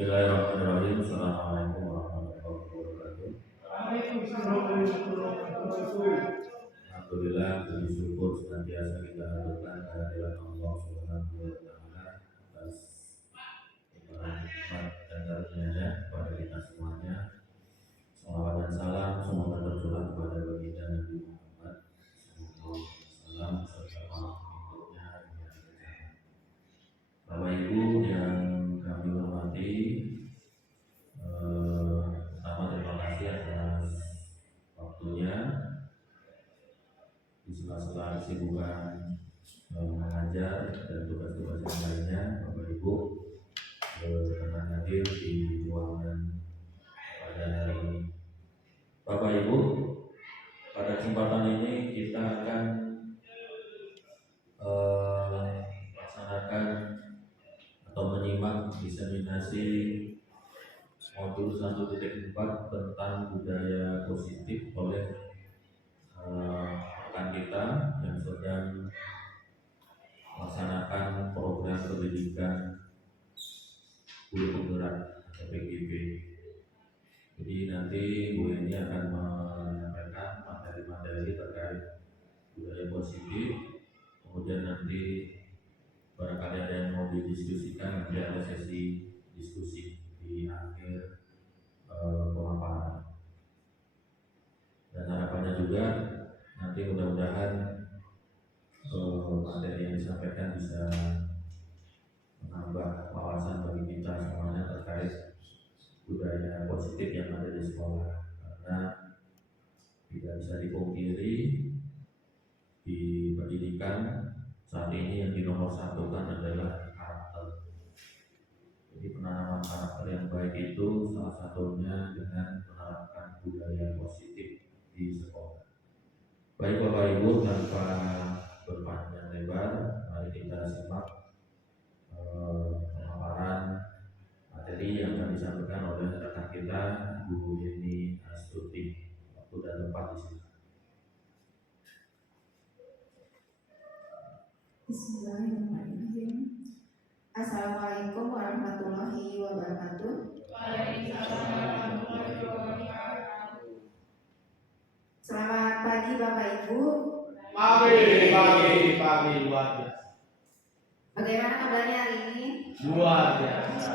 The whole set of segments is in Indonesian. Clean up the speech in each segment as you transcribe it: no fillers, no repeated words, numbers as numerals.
Bismillahirrahmanirrahim. Assalamualaikum warahmatullahi wabarakatuh. Alhamdulillah, puji syukur senantiasa kita haturkan kehadiran Allah Subhanahu wa taala atas nikmat dan karunia-Nya kepada kita semuanya. Salawat dan salam semoga tercurah kepada baginda Nabi Muhammad sallallahu alaihi wasallam serta para pengikutnya hingga akhir zaman. Bapak Ibu yang kami hormati, pertama terima kasih atas waktunya di sela-sela kesibukan mengajar dan tugas-tugas yang lainnya. Bapak Ibu berkenan hadir di ruangan pada hari ini. Bapak Ibu, pada kesempatan ini kita akan melaksanakan atau menyimak diseminasi modul 1.4 tentang budaya positif oleh rekan kita yang sedang melaksanakan program pendidikan guru penggerak atau PGP. Jadi nanti Bu Eni akan menyampaikan materi-materi terkait budaya positif. Kemudian nanti barangkali ada yang mau didiskusikan, nanti ada sesi diskusi di akhir pemaparan. Dan harapannya juga nanti mudah-mudahan materi yang disampaikan bisa menambah wawasan bagi kita semuanya terkait budaya positif yang ada di sekolah. Karena tidak bisa dipungkiri di pendidikan saat ini yang dinomorsatukan adalah karakter. Jadi penanaman karakter yang baik itu salah satunya dengan menerapkan budaya positif di sekolah. Baik Bapak Ibu, tanpa berpanjang lebar, mari kita simak pemaparan materi yang akan disampaikan oleh rekan kita Bu Yeni Astuti. Waktu dan tempat di sini. Bismillahirrahmanirrahim. Assalamualaikum warahmatullahi wabarakatuh. Waalaikumsalam warahmatullahi wabarakatuh. Selamat pagi Bapak Ibu. Pagi luar biasa. Bagaimana kabarnya hari ini? Luar biasa.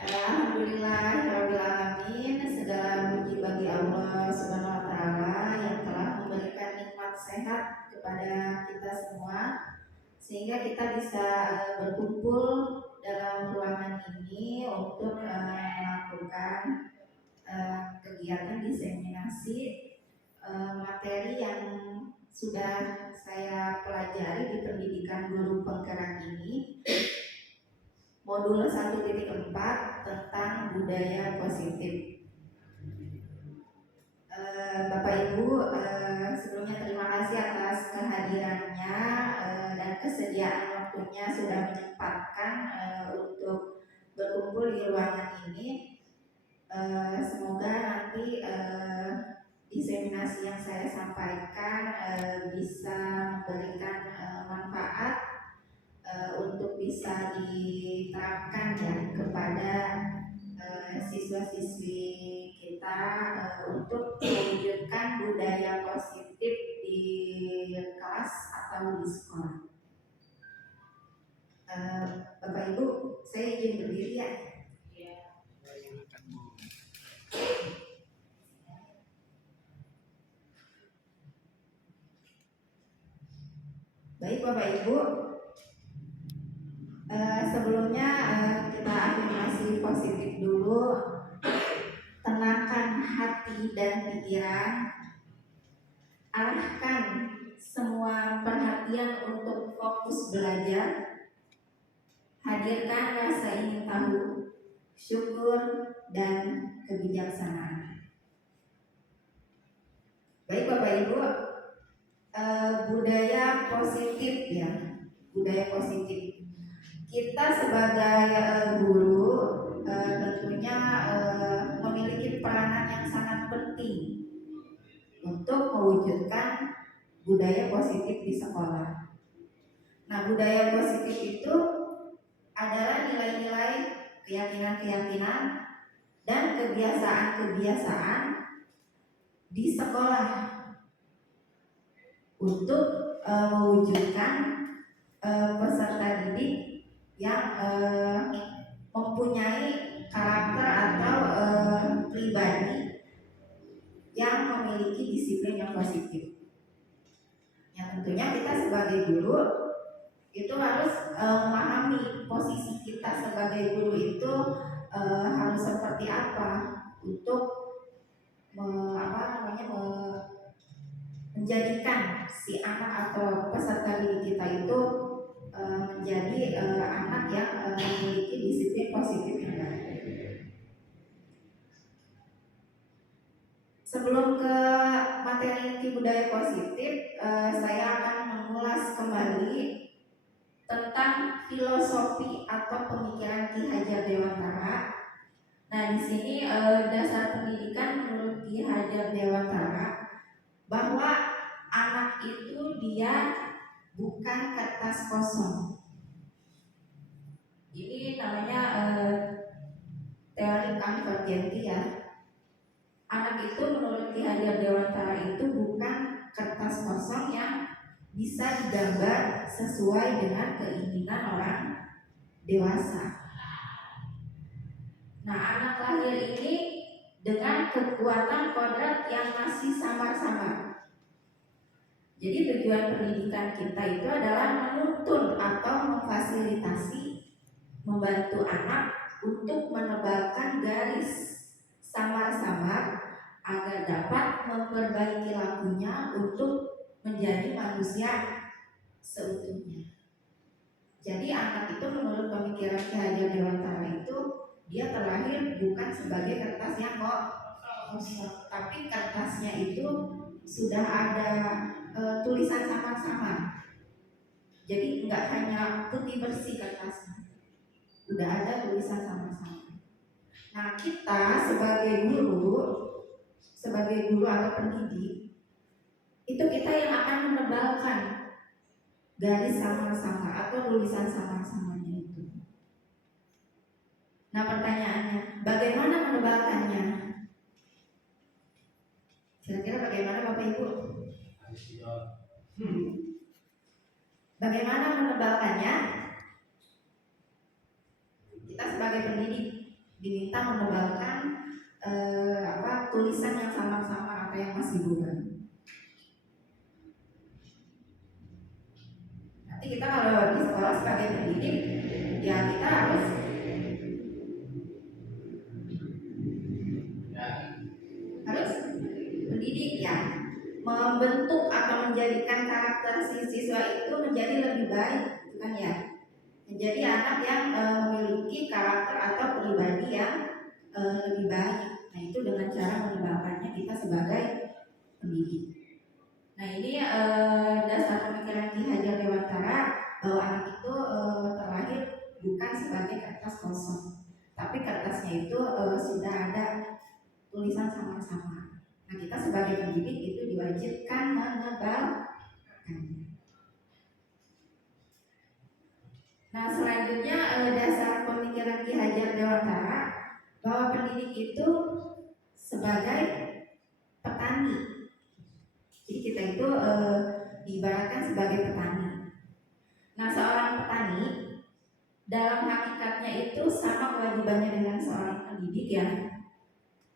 Alhamdulillahirabbil alamin. Segala puji bagi Allah Subhanahu wa taala yang telah memberikan nikmat sehat kepada kita semua sehingga kita bisa berkumpul dalam ruangan ini untuk melakukan kegiatan diseminasi materi yang sudah saya pelajari di pendidikan guru penggerak ini, modul 1.4 tentang budaya positif. Bapak Ibu, sebelumnya terima kasih atas kehadirannya dan kesediaan waktunya sudah menyempatkan untuk berkumpul di ruangan ini. Semoga nanti diseminasi yang saya sampaikan bisa memberikan manfaat untuk bisa diterapkan ya kepada siswa-siswi kita untuk mewujudkan budaya positif di kelas atau di sekolah. Bapak Ibu, saya izin berdiri ya. Baik Bapak Ibu, sebelumnya kita afirmasi positif dulu. Tenangkan hati dan pikiran, arahkan semua perhatian untuk fokus belajar, hadirkan rasa ingin tahu, syukur, dan kebijaksanaan. Baik Bapak Ibu, budaya positif ya, budaya positif. Kita sebagai guru tentunya memiliki peranan yang sangat penting untuk mewujudkan budaya positif di sekolah. Nah, budaya positif itu adalah nilai-nilai, keyakinan-keyakinan, dan kebiasaan-kebiasaan di sekolah untuk mewujudkan peserta didik yang mempunyai karakter atau pribadi yang memiliki disiplin yang positif. Yang tentunya kita sebagai guru itu harus memahami posisi kita sebagai guru itu harus seperti apa untuk menjadikan si anak atau peserta didik kita itu menjadi anak yang memiliki disiplin positif yang baik. Sebelum ke materi inti budaya positif, saya akan mengulas kembali tentang filosofi atau pemikiran Ki Hajar Dewantara. Nah, di sini dasar pendidikan menurut Ki Hajar Dewantara bahwa anak itu dia bukan kertas kosong. Ini namanya teori konvergenti ya. Anak itu menurut Ki Hajar Dewantara itu bukan kertas kosong yang bisa digambar sesuai dengan keinginan orang dewasa. Nah, anak lahir ini dengan kekuatan kodrat yang masih samar-samar. Jadi tujuan pendidikan kita itu adalah menuntun atau memfasilitasi, membantu anak untuk menebalkan garis samar-samar agar dapat memperbaiki lakunya untuk menjadi manusia seutuhnya. Jadi anak itu menurut pemikiran Ki Hajar Dewantara itu dia terlahir bukan sebagai kertas yang kosong, tapi kertasnya itu sudah ada tulisan samar-samar. Jadi enggak hanya putih bersih kertasnya, sudah ada tulisan samar-samar. Nah, kita sebagai guru atau pendidik itu kita yang akan menebalkan garis samar-samar atau tulisan samar-samarnya itu. Nah, pertanyaannya, bagaimana menebalkannya? Kira-kira bagaimana Bapak Ibu? Bagaimana menebalkannya? Kita sebagai pendidik diminta menebalkan tulisan yang samar-samar atau yang masih buram. Nanti kita kalau di sekolah sebagai pendidik, ya kita harus pendidik ya, membentuk atau menjadikan karakter si siswa itu menjadi lebih baik, kan ya? Menjadi anak yang memiliki karakter atau pribadi yang lebih baik. Nah, itu dengan cara menebalkannya kita sebagai pendidik. Nah, ini dasar pemikiran Ki Hajar Dewantara bahwa anak itu terlahir bukan sebagai kertas kosong, tapi kertasnya itu sudah ada tulisan samar-samar. Nah, kita sebagai pendidik itu diwajibkan menebalkannya. Nah, selanjutnya dasar pemikiran Ki Hajar Dewantara bahwa pendidik itu sebagai petani. Jadi kita itu diibaratkan sebagai petani. Nah, seorang petani dalam hakikatnya itu sama kewajibannya dengan seorang pendidik ya,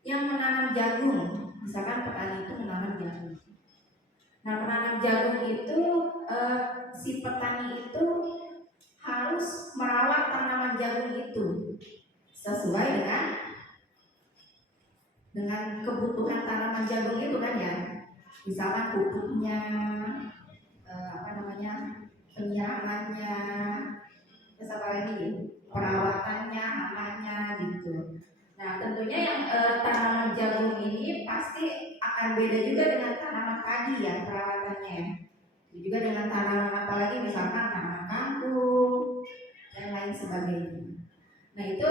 yang menanam jagung. Misalkan petani itu menanam jagung. Nah, menanam jagung itu si petani itu harus merawat tanaman jagung itu sesuai dengan kebutuhan tanaman jagung itu kan ya. Misalkan pupuknya, penyiramannya, terus apa lagi, perawatannya, hamanya gitu. Nah, tentunya yang tanaman jagung ini pasti akan beda juga dengan tanaman padi ya perawatannya. Juga dengan tanaman apalagi misalkan tanaman kangkung dan lain sebagainya. Nah, itu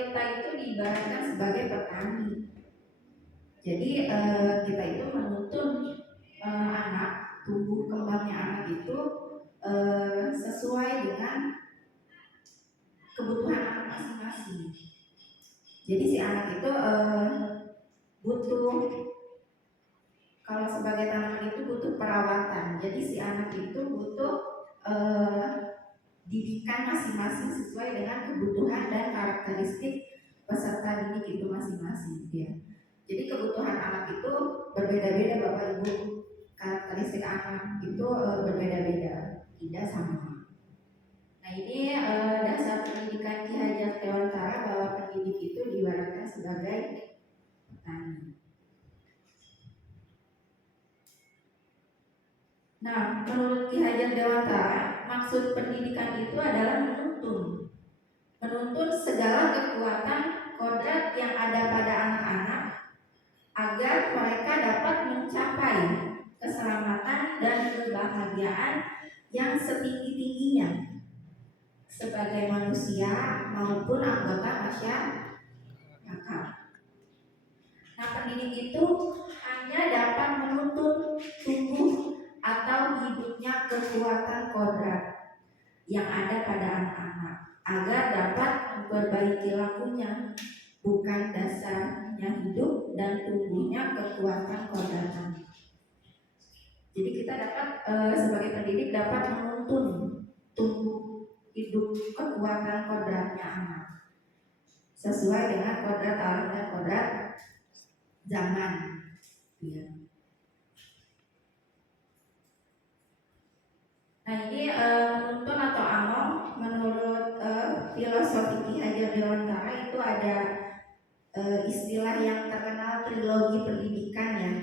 kita itu diibaratkan sebagai petani. Jadi kita itu menuntun anak, tumbuh kembangnya anak itu sesuai dengan Jadi si anak itu butuh, kalau sebagai tanaman itu butuh perawatan. Jadi si anak itu butuh didikan masing-masing sesuai dengan kebutuhan dan karakteristik peserta didik itu masing-masing, ya. Jadi kebutuhan anak itu berbeda-beda, Bapak Ibu. Karakteristik anak itu berbeda-beda, tidak sama. Nah ini dasar pendidikan Ki Hajar Dewantara bahwa pendidik itu diibaratkan sebagai petani. Nah, menurut Ki Hajar Dewantara, maksud pendidikan itu adalah menuntun segala kekuatan kodrat yang ada pada anak-anak agar mereka dapat mencapai keselamatan dan kebahagiaan yang setinggi-tingginya sebagai manusia maupun anggota masyarakat. Nah, pendidik itu hanya dapat menuntun tumbuh atau hidupnya kekuatan kodrat yang ada pada anak-anak agar dapat memperbaiki lakunya, bukan dasarnya hidup dan tumbuhnya kekuatan kodratan. Jadi kita dapat sebagai pendidik dapat menuntun tumbuh hidup kekuatan kodratnya anak sesuai dengan kodrat alam dan kodrat zaman, ya. Nah ini menuntun atau among menurut filosofi Ki Hajar Dewantara itu ada istilah yang terkenal trilogi pendidikan, ya,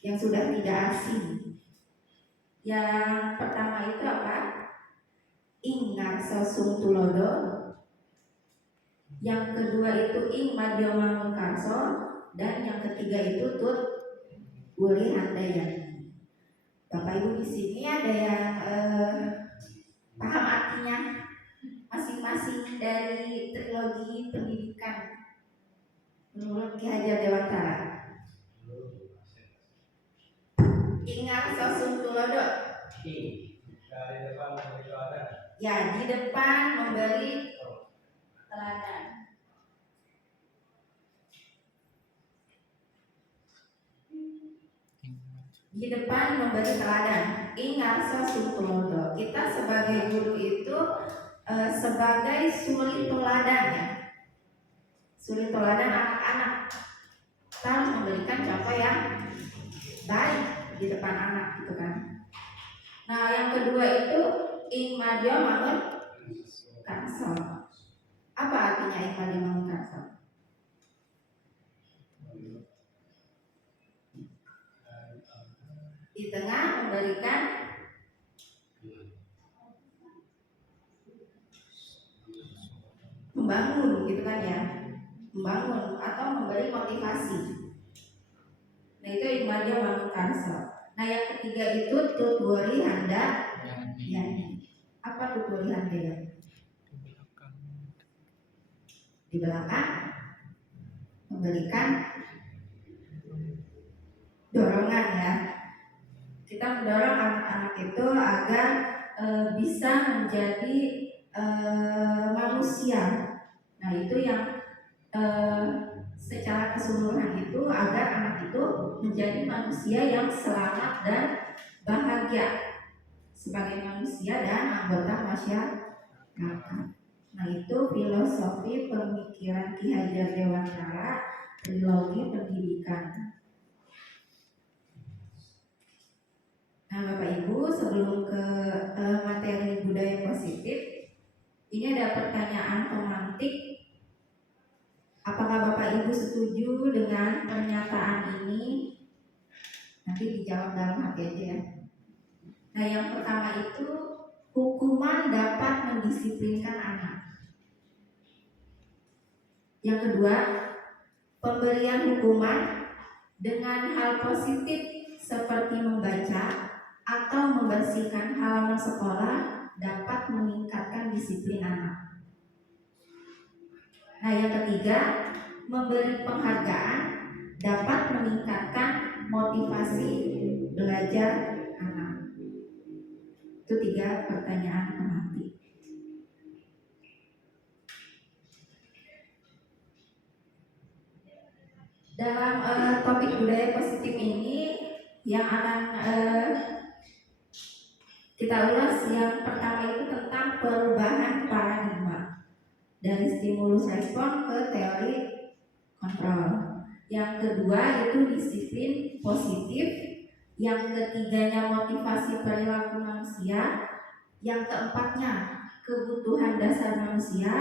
yang sudah tidak asing. Yang pertama itu apa? Ing Ngarso Sung Tulodo. Yang kedua itu Ing Madyo Mangunkarso, dan yang ketiga itu Tut Wuli Handayani. Bapak Ibu di sini ada yang paham artinya masing-masing dari trilogi pendidikan menurut Ki Hajar Dewantara? Ingat Sosung Tulodo. Ya, di depan memberi teladan. Di depan memberi teladan. Ingat Sosung Tulodo. Kita sebagai guru itu sebagai suri teladan, ya. Suri teladan anak-anak. Kita harus memberikan contoh yang baik di depan anak, gitu kan. Nah, yang kedua itu Ing Madyo Mangun Karso. Apa artinya Ing Madyo Mangun Karso? Di tengah memberikan membangun, gitu kan, ya. Membangun atau memberi motivasi. Nah itu Ing Madyo Mangun Karso. Nah yang ketiga itu Tutwori Handa Yani. Apa Tutwori Handa Yani? Di belakang memberikan dorongan, ya. Kita mendorong anak-anak itu agar bisa menjadi manusia. Nah itu yang secara keseluruhan itu agar anak itu menjadi manusia yang selamat dan bahagia sebagai manusia dan anggota masyarakat. Nah itu filosofi pemikiran Ki Hajar Dewantara trilogi pendidikan. Nah Bapak Ibu, sebelum ke materi budaya positif, ini ada pertanyaan pemantik. Apakah Bapak Ibu setuju dengan pernyataan ini? Nanti dijawab dalam hati aja, ya. Nah yang pertama itu hukuman dapat mendisiplinkan anak. Yang kedua, pemberian hukuman dengan hal positif seperti membaca atau membersihkan halaman sekolah dapat meningkatkan disiplin anak. Nah yang ketiga, memberi penghargaan dapat meningkatkan motivasi belajar anak. Itu 3 pertanyaan pemantik. budaya positif ini yang akan kita ulas. Yang pertama itu tentang perubahan paradigma dari stimulus respon ke teori kontrol. Yang kedua itu disiplin positif. Yang ketiganya motivasi perilaku manusia. Yang keempatnya kebutuhan dasar manusia.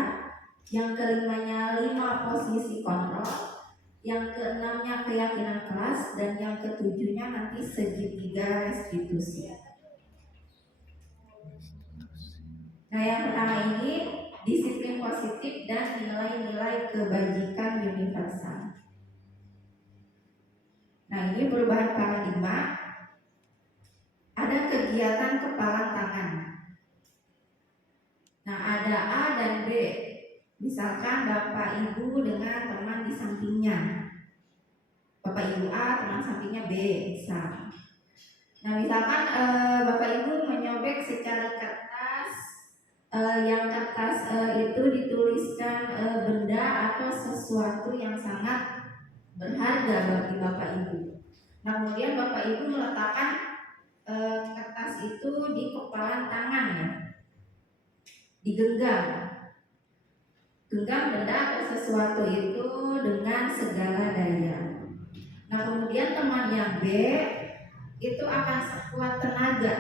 Yang kelimanya 5 posisi kontrol. Yang keenamnya keyakinan kelas. Dan yang ketujuhnya nanti segitiga restitusi. Nah, yang pertama ini disiplin positif dan nilai-nilai kebajikan universal. Nah, ini perubahan paradigma. Ada kegiatan kepalan tangan. Nah, ada A dan B. Misalkan Bapak Ibu dengan teman di sampingnya. Bapak Ibu A, teman sampingnya B, misal. Nah, misalkan Bapak Ibu menyobek secari kertas, yang kertas itu dituliskan benda atau sesuatu yang sangat berharga bagi Bapak Ibu. Nah, kemudian Bapak Ibu meletakkan kertas itu di kepalan tangan ya, digenggam benda atau sesuatu itu dengan segala daya. Nah, kemudian teman yang B itu akan sekuat tenaga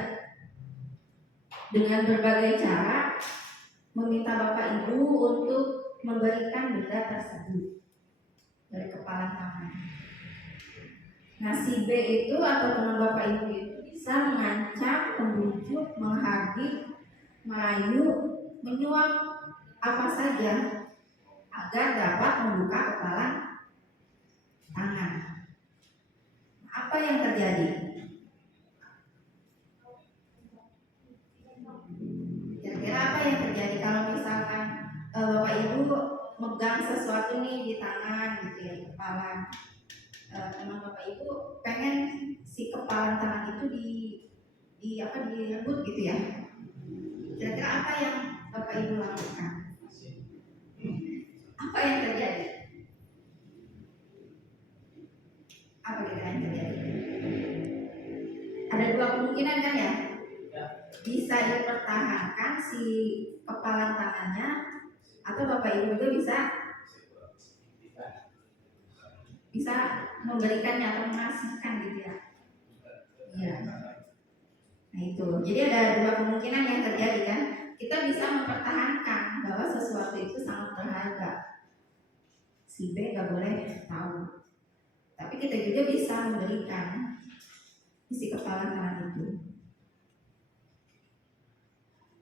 dengan berbagai cara meminta Bapak Ibu untuk memberikan benda tersebut dari kepala tangan. Nah, si B itu atau teman Bapak Ibu itu bisa mengancam, membujuk, menghardik, merayu, menyuap apa saja agar dapat membuka kepala tangan. Apa yang terjadi? Kira-kira apa yang terjadi kalau misalkan Bapak Ibu megang sesuatu nih di tangan gitu ya, di kepala. Teman Bapak Ibu pengen si kepala tangan itu direbut gitu ya. Kira-kira apa yang Bapak Ibu lakukan? Apa yang terjadi? Apa kira-kira yang terjadi? Ada 2 kemungkinan kan ya? Bisa dipertahankan si kepala tangannya, atau Bapak Ibu juga bisa memberikannya atau mengasihkan gitu ya. Iya. Nah itu. Jadi ada 2 kemungkinan yang terjadi kan. Kita bisa mempertahankan bahwa sesuatu itu sangat berharga. Si B nggak boleh tahu. Tapi kita juga bisa memberikan isi kepala tangan itu.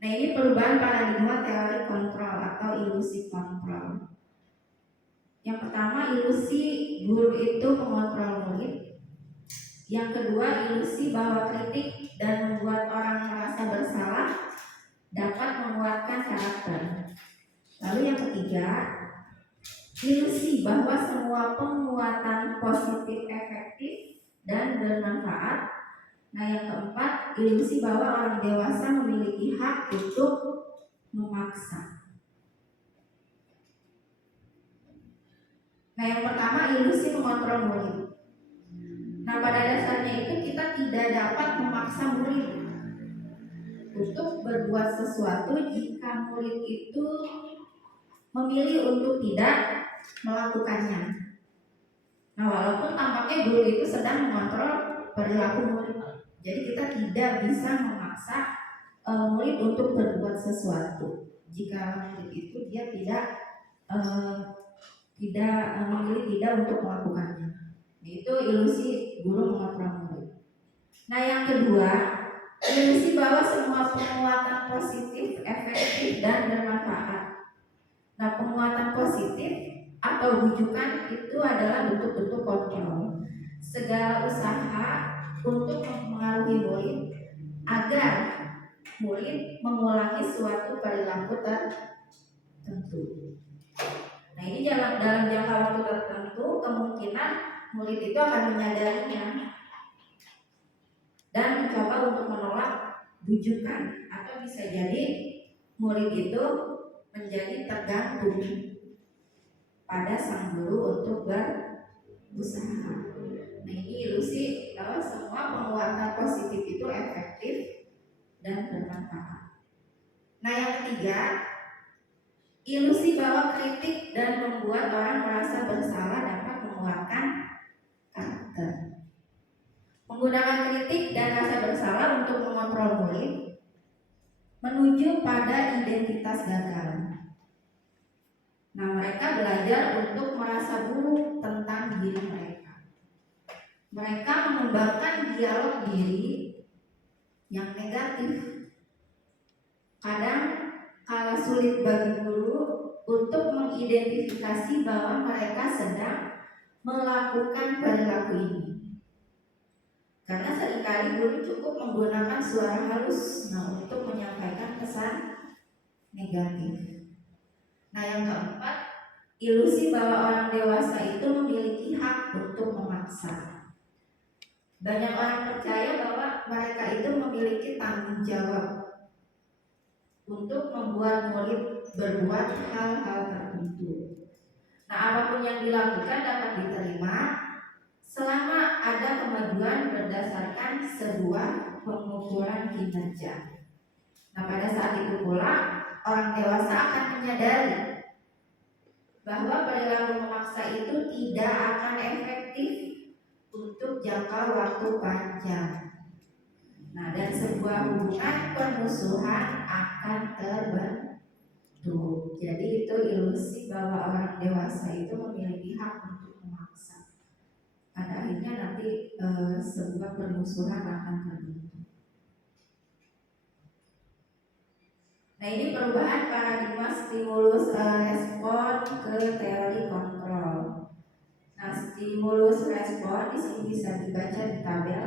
Nah, ini perubahan paradigma teori kontrol atau ilusi kontrol. Yang pertama, ilusi guru itu mengontrol murid. Yang kedua, ilusi bahwa kritik dan membuat orang merasa bersalah dapat menguatkan karakter. Lalu yang ketiga, ilusi bahwa semua penguatan positif efektif dan bermanfaat. Nah, yang keempat, ilusi bahwa orang dewasa memiliki hak untuk memaksa. Nah, yang pertama, ilusi mengontrol murid. Nah, pada dasarnya itu kita tidak dapat memaksa murid untuk berbuat sesuatu jika murid itu memilih untuk tidak melakukannya. Nah, walaupun tampaknya guru itu sedang mengontrol perilaku murid, jadi kita tidak bisa memaksa murid untuk berbuat sesuatu jika murid itu dia tidak memilih tidak untuk melakukannya. Itu ilusi guru mengontrol murid. Nah, yang kedua, ilusi bahwa semua penguatan positif, efektif dan bermanfaat. Nah, penguatan positif atau bujukan itu adalah bentuk-bentuk kontrol. Segala usaha untuk mempengaruhi murid agar murid mengulangi suatu perilaku tertentu. Nah, ini dalam jangka waktu tertentu kemungkinan murid itu akan menyadarinya dan mencoba untuk menolak bujukan, atau bisa jadi murid itu menjadi tergantung pada sang guru untuk berusaha. Nah, ini ilusi bahwa semua penguatan positif itu efektif dan bermanfaat. Nah, yang ketiga, ilusi bahwa kritik dan membuat orang merasa bersalah dapat menguatkan karakter. Menggunakan kritik dan rasa bersalah untuk mengontrol murid menuju pada identitas gagal. Nah, mereka belajar untuk merasa buruk tentang diri mereka. Mereka mengembangkan dialog diri yang negatif. Kadang kala sulit bagi guru untuk mengidentifikasi bahwa mereka sedang melakukan perilaku ini. Karena seringkali guru cukup menggunakan suara halus untuk menyampaikan pesan negatif. Nah, yang keempat, ilusi bahwa orang dewasa itu memiliki hak untuk memaksa. Banyak orang percaya bahwa mereka itu memiliki tanggung jawab untuk membuat murid berbuat hal-hal tertentu. Nah, apapun yang dilakukan dapat diterima selama ada kemajuan berdasarkan sebuah pengukuran kinerja. Nah, pada saat itu pula orang dewasa akan menyadari bahwa perilaku memaksa itu tidak akan efektif untuk jangka waktu panjang. Nah, dan sebuah hubungan permusuhan akan terbentuk. Jadi itu ilusi bahwa orang dewasa itu memiliki hak untuk memaksa. Pada akhirnya nanti sebuah permusuhan akan terbentuk. Nah, ini perubahan paradigma stimulus respon ke teori kontrol. Nah, stimulus respon di sini bisa dibaca di tabel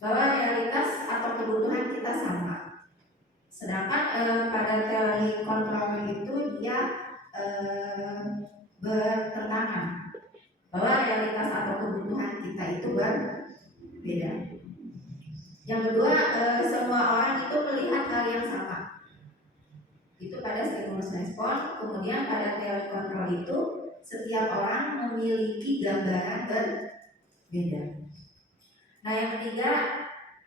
bahwa realitas atau kebutuhan kita sama. Sedangkan pada teori kontrol itu dia bertentangan bahwa realitas atau kebutuhan kita itu berbeda. Yang kedua, semua orang itu melihat hal yang sama. Itu pada stimulus respon. Kemudian pada teori kontrol itu setiap orang memiliki gambaran berbeda. Nah, yang ketiga,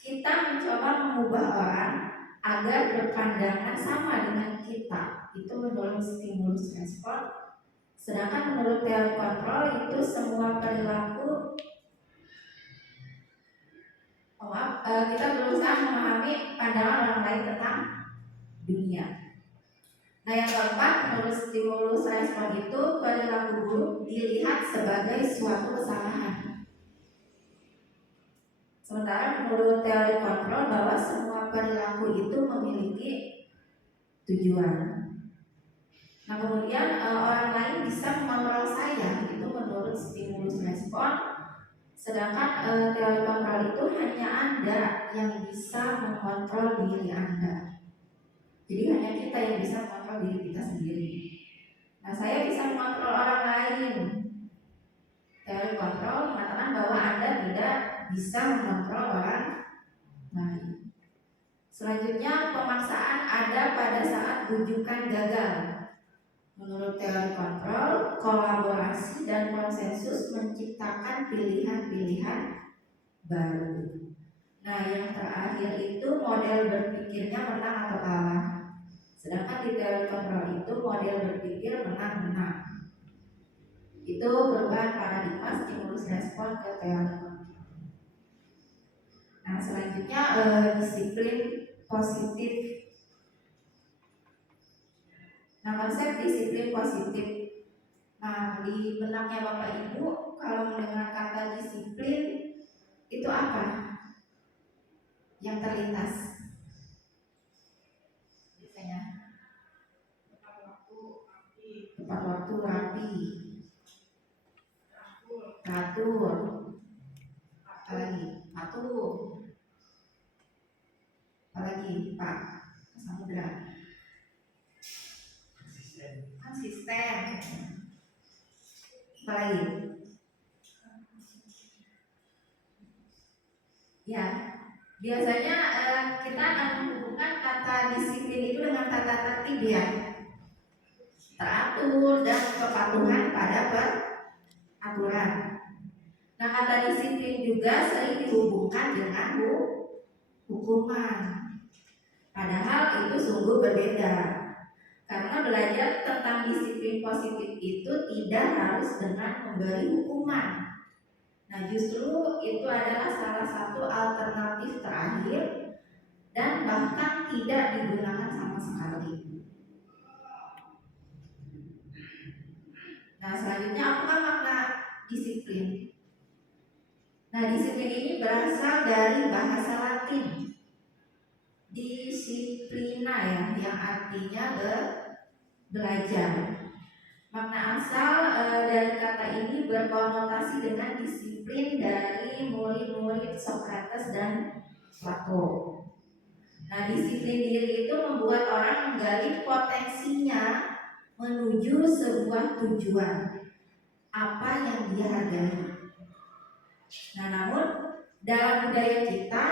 kita mencoba mengubah orang agar berpandangan sama dengan kita. Itu menurut stimulus respon. Sedangkan menurut teori kontrol itu semua perilaku kita berusaha memahami pandangan orang lain tentang dunia. Nah, yang keempat, menurut stimulus respon itu perilaku buruk dilihat sebagai suatu kesalahan. Sementara menurut teori kontrol bahwa semua perilaku itu memiliki tujuan. Nah, kemudian orang lain bisa mengontrol saya, itu menurut stimulus respon. Sedangkan teori kontrol itu hanya Anda yang bisa mengontrol diri Anda. Jadi hanya kita yang bisa mengontrol diri kita sendiri. Nah, saya bisa mengontrol orang lain. Teori kontrol mengatakan bahwa Anda tidak bisa mengontrol orang lain. Selanjutnya, pemaksaan ada pada saat bujukan gagal. Menurut teori kontrol, kolaborasi dan konsensus menciptakan pilihan-pilihan baru. Nah, yang terakhir itu model berpikirnya menang atau kalah. Sedangkan di teori kontrol itu model berpikir menang-menang. Itu perubahan paradigma stimulus respon ke teori kontrol. Nah, selanjutnya disiplin positif. Nah, konsep disiplin positif. Nah, di benaknya Bapak Ibu kalau mendengar kata disiplin itu apa yang terlintas? Biasanya tepat waktu, rapi, teratur, apalagi patuh, apalagi Pak Samudra, konsisten, apalagi ya. Biasanya kita akan menghubungkan kata disiplin itu dengan tata tertib ya, teratur dan kepatuhan pada peraturan. Nah, kata disiplin juga sering dihubungkan dengan hukuman. Padahal itu sungguh berbeda. Karena belajar tentang disiplin positif itu tidak harus dengan memberi hukuman. Nah, justru itu adalah salah satu alternatif terakhir dan bahkan tidak digunakan sama sekali. Nah, selanjutnya apa makna disiplin? Nah, disiplin ini berasal dari bahasa Latin disiplina ya, yang artinya belajar. Makna asal dari kata ini berkonotasi dengan disiplin dari murid-murid Socrates dan Plato. Nah, disiplin diri itu membuat orang menggali potensinya menuju sebuah tujuan apa yang dia hargai. Nah, namun dalam budaya kita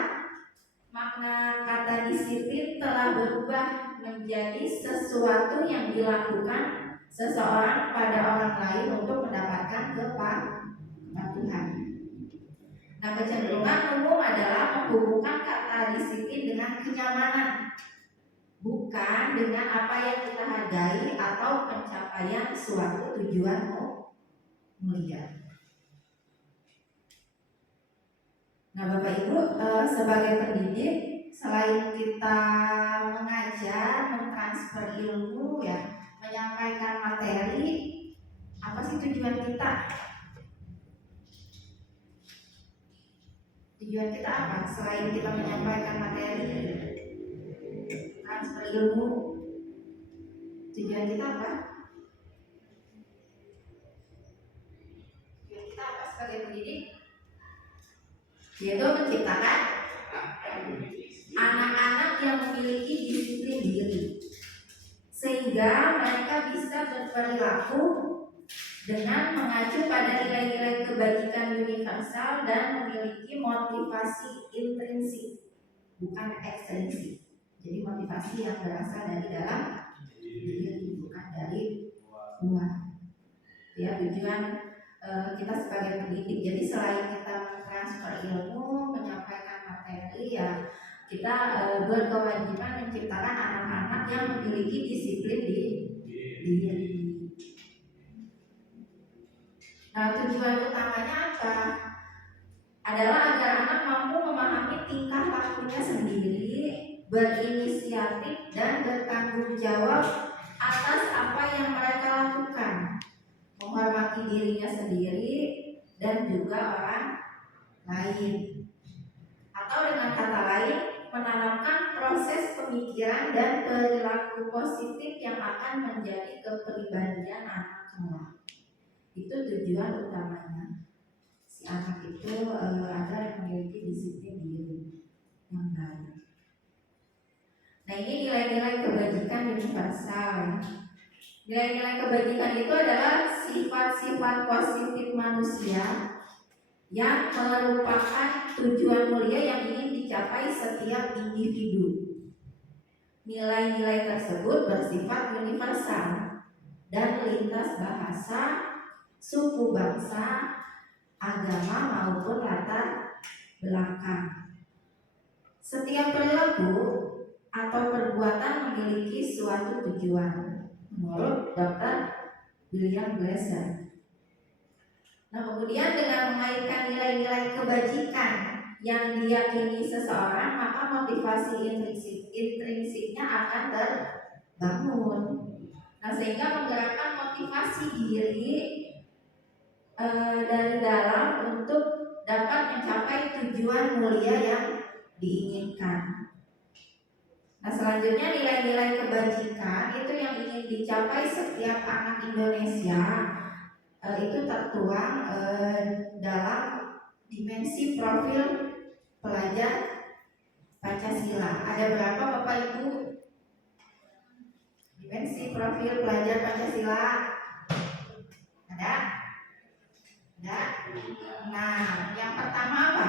makna kata disiplin telah berubah menjadi sesuatu yang dilakukan seseorang pada orang lain untuk mendapatkan kepatuhan. Nah, kecenderungan umum adalah menghubungkan kata disiplin dengan kenyamanan, bukan dengan apa yang kita hargai atau pencapaian suatu tujuan mulia. Nah, Bapak Ibu, sebagai pendidik, selain kita mengajar, mentransfer ilmu, ya, menyampaikan materi, apa sih tujuan kita? Tujuan kita apa? Selain kita menyampaikan materi, transfer ilmu, tujuan kita apa? Tujuan kita apa sebagai pendidik? Yaitu menciptakan anak-anak yang memiliki disiplin diri, sehingga mereka bisa berperilaku dengan mengacu pada nilai-nilai kebajikan universal dan memiliki motivasi intrinsik, bukan ekstrinsik. Jadi motivasi yang berasal dari dalam diri, bukan dari luar. Ya, tujuan kita sebagai pendidik. Jadi selain kita transfer ilmu, menyampaikan materi, ya kita berkewajiban menciptakan anak-anak yang memiliki disiplin diri. Nah, tujuan utamanya apa? Adalah agar anak mampu memahami tingkah lakunya sendiri, berinisiatif dan bertanggung jawab atas apa yang mereka lakukan, menghormati dirinya sendiri dan juga orang lain. Atau dengan kata lain, menanamkan proses pemikiran dan perilaku positif yang akan menjadi kepribadian anak kelak. Itu tujuan utamanya, si anak itu agar memiliki disiplin diri yang baik. Nah, ini nilai-nilai kebajikan universal. Nilai-nilai kebajikan itu adalah sifat-sifat positif manusia yang merupakan tujuan mulia yang ingin dicapai setiap individu. Nilai-nilai tersebut bersifat universal dan lintas bahasa, suku bangsa, agama maupun latar belakang. Setiap perilaku atau perbuatan memiliki suatu tujuan, menurut Dr. William Glasser. Nah, kemudian dengan mengaitkan nilai-nilai kebajikan yang diyakini seseorang, maka motivasi intrinsiknya akan terbangun. Nah, sehingga menggerakkan motivasi diri dari dalam untuk dapat mencapai tujuan mulia yang diinginkan. Nah, selanjutnya nilai-nilai kebajikan itu yang ingin dicapai setiap anak Indonesia itu tertuang dalam dimensi profil pelajar Pancasila. Ada berapa Bapak Ibu? Dimensi profil pelajar Pancasila ada? Ada? Nah, yang pertama apa?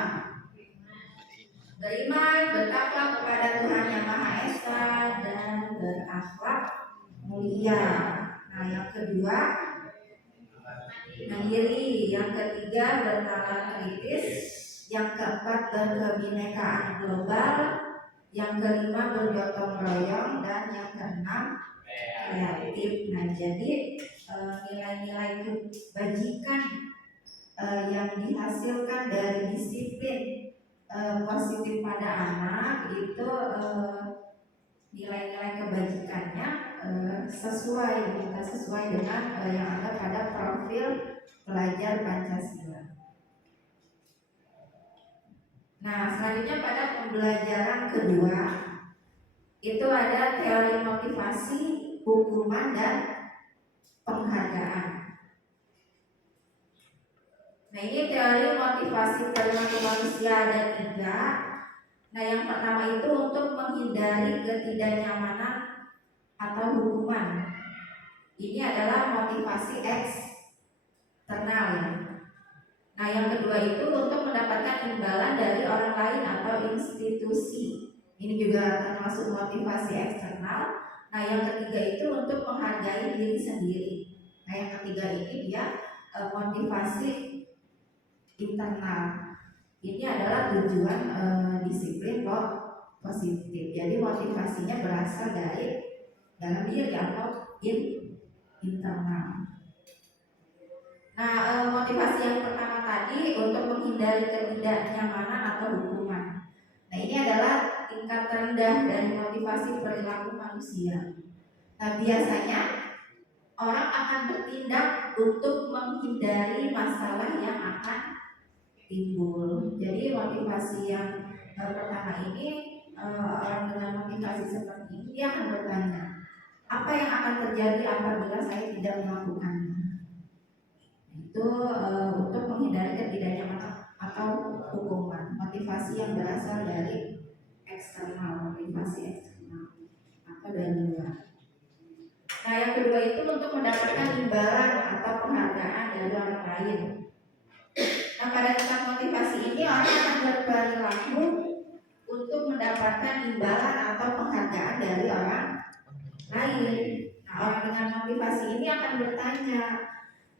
Beriman, bertakwa kepada Tuhan Yang Maha Esa dan berakhlak mulia. Nah, yang kedua, mandiri, yang ketiga bernalar kritis, yang keempat berkebinekaan global, yang kelima bergotong royong, dan yang keenam kreatif. Nah, jadi nilai-nilai kebajikan yang dihasilkan dari disiplin positif pada anak itu nilai-nilai kebajikannya sesuai dengan yang ada pada profil pelajar Pancasila. Nah, selanjutnya pada pembelajaran kedua itu ada teori motivasi, hukuman, dan penghargaan. Nah, ini teori motivasi perilaku manusia ada 3. Nah, yang pertama itu untuk menghindari ketidaknyamanan atau hukuman. Ini adalah motivasi eksternal ya. Nah, yang kedua itu untuk mendapatkan imbalan dari orang lain atau institusi. Ini juga termasuk motivasi eksternal. Nah, yang ketiga itu untuk menghargai diri sendiri. Nah, yang ketiga ini dia motivasi internal. Ini adalah tujuan disiplin positif. Jadi motivasinya berasal dari dalam diri atau internal. Nah, motivasi yang pertama tadi untuk menghindari ketidaknyamanan atau hukuman. Nah, ini adalah tingkat terendah dari motivasi perilaku manusia. Nah, biasanya orang akan bertindak untuk menghindari masalah yang akan timbul. Jadi motivasi yang pertama ini orang dengan motivasi seperti ini dia akan bertanya, apa yang akan terjadi apabila saya tidak melakukannya? Itu untuk menghindari ketidaknyamanan atau hukuman. Motivasi yang berasal dari eksternal, motivasi eksternal atau dari luar. Nah, yang kedua itu untuk mendapatkan imbalan atau penghargaan dari orang lain. Nah, pada tingkat motivasi ini orang akan berperilaku untuk mendapatkan imbalan atau penghargaan dari orang lain. Nah, orang dengan motivasi ini akan bertanya,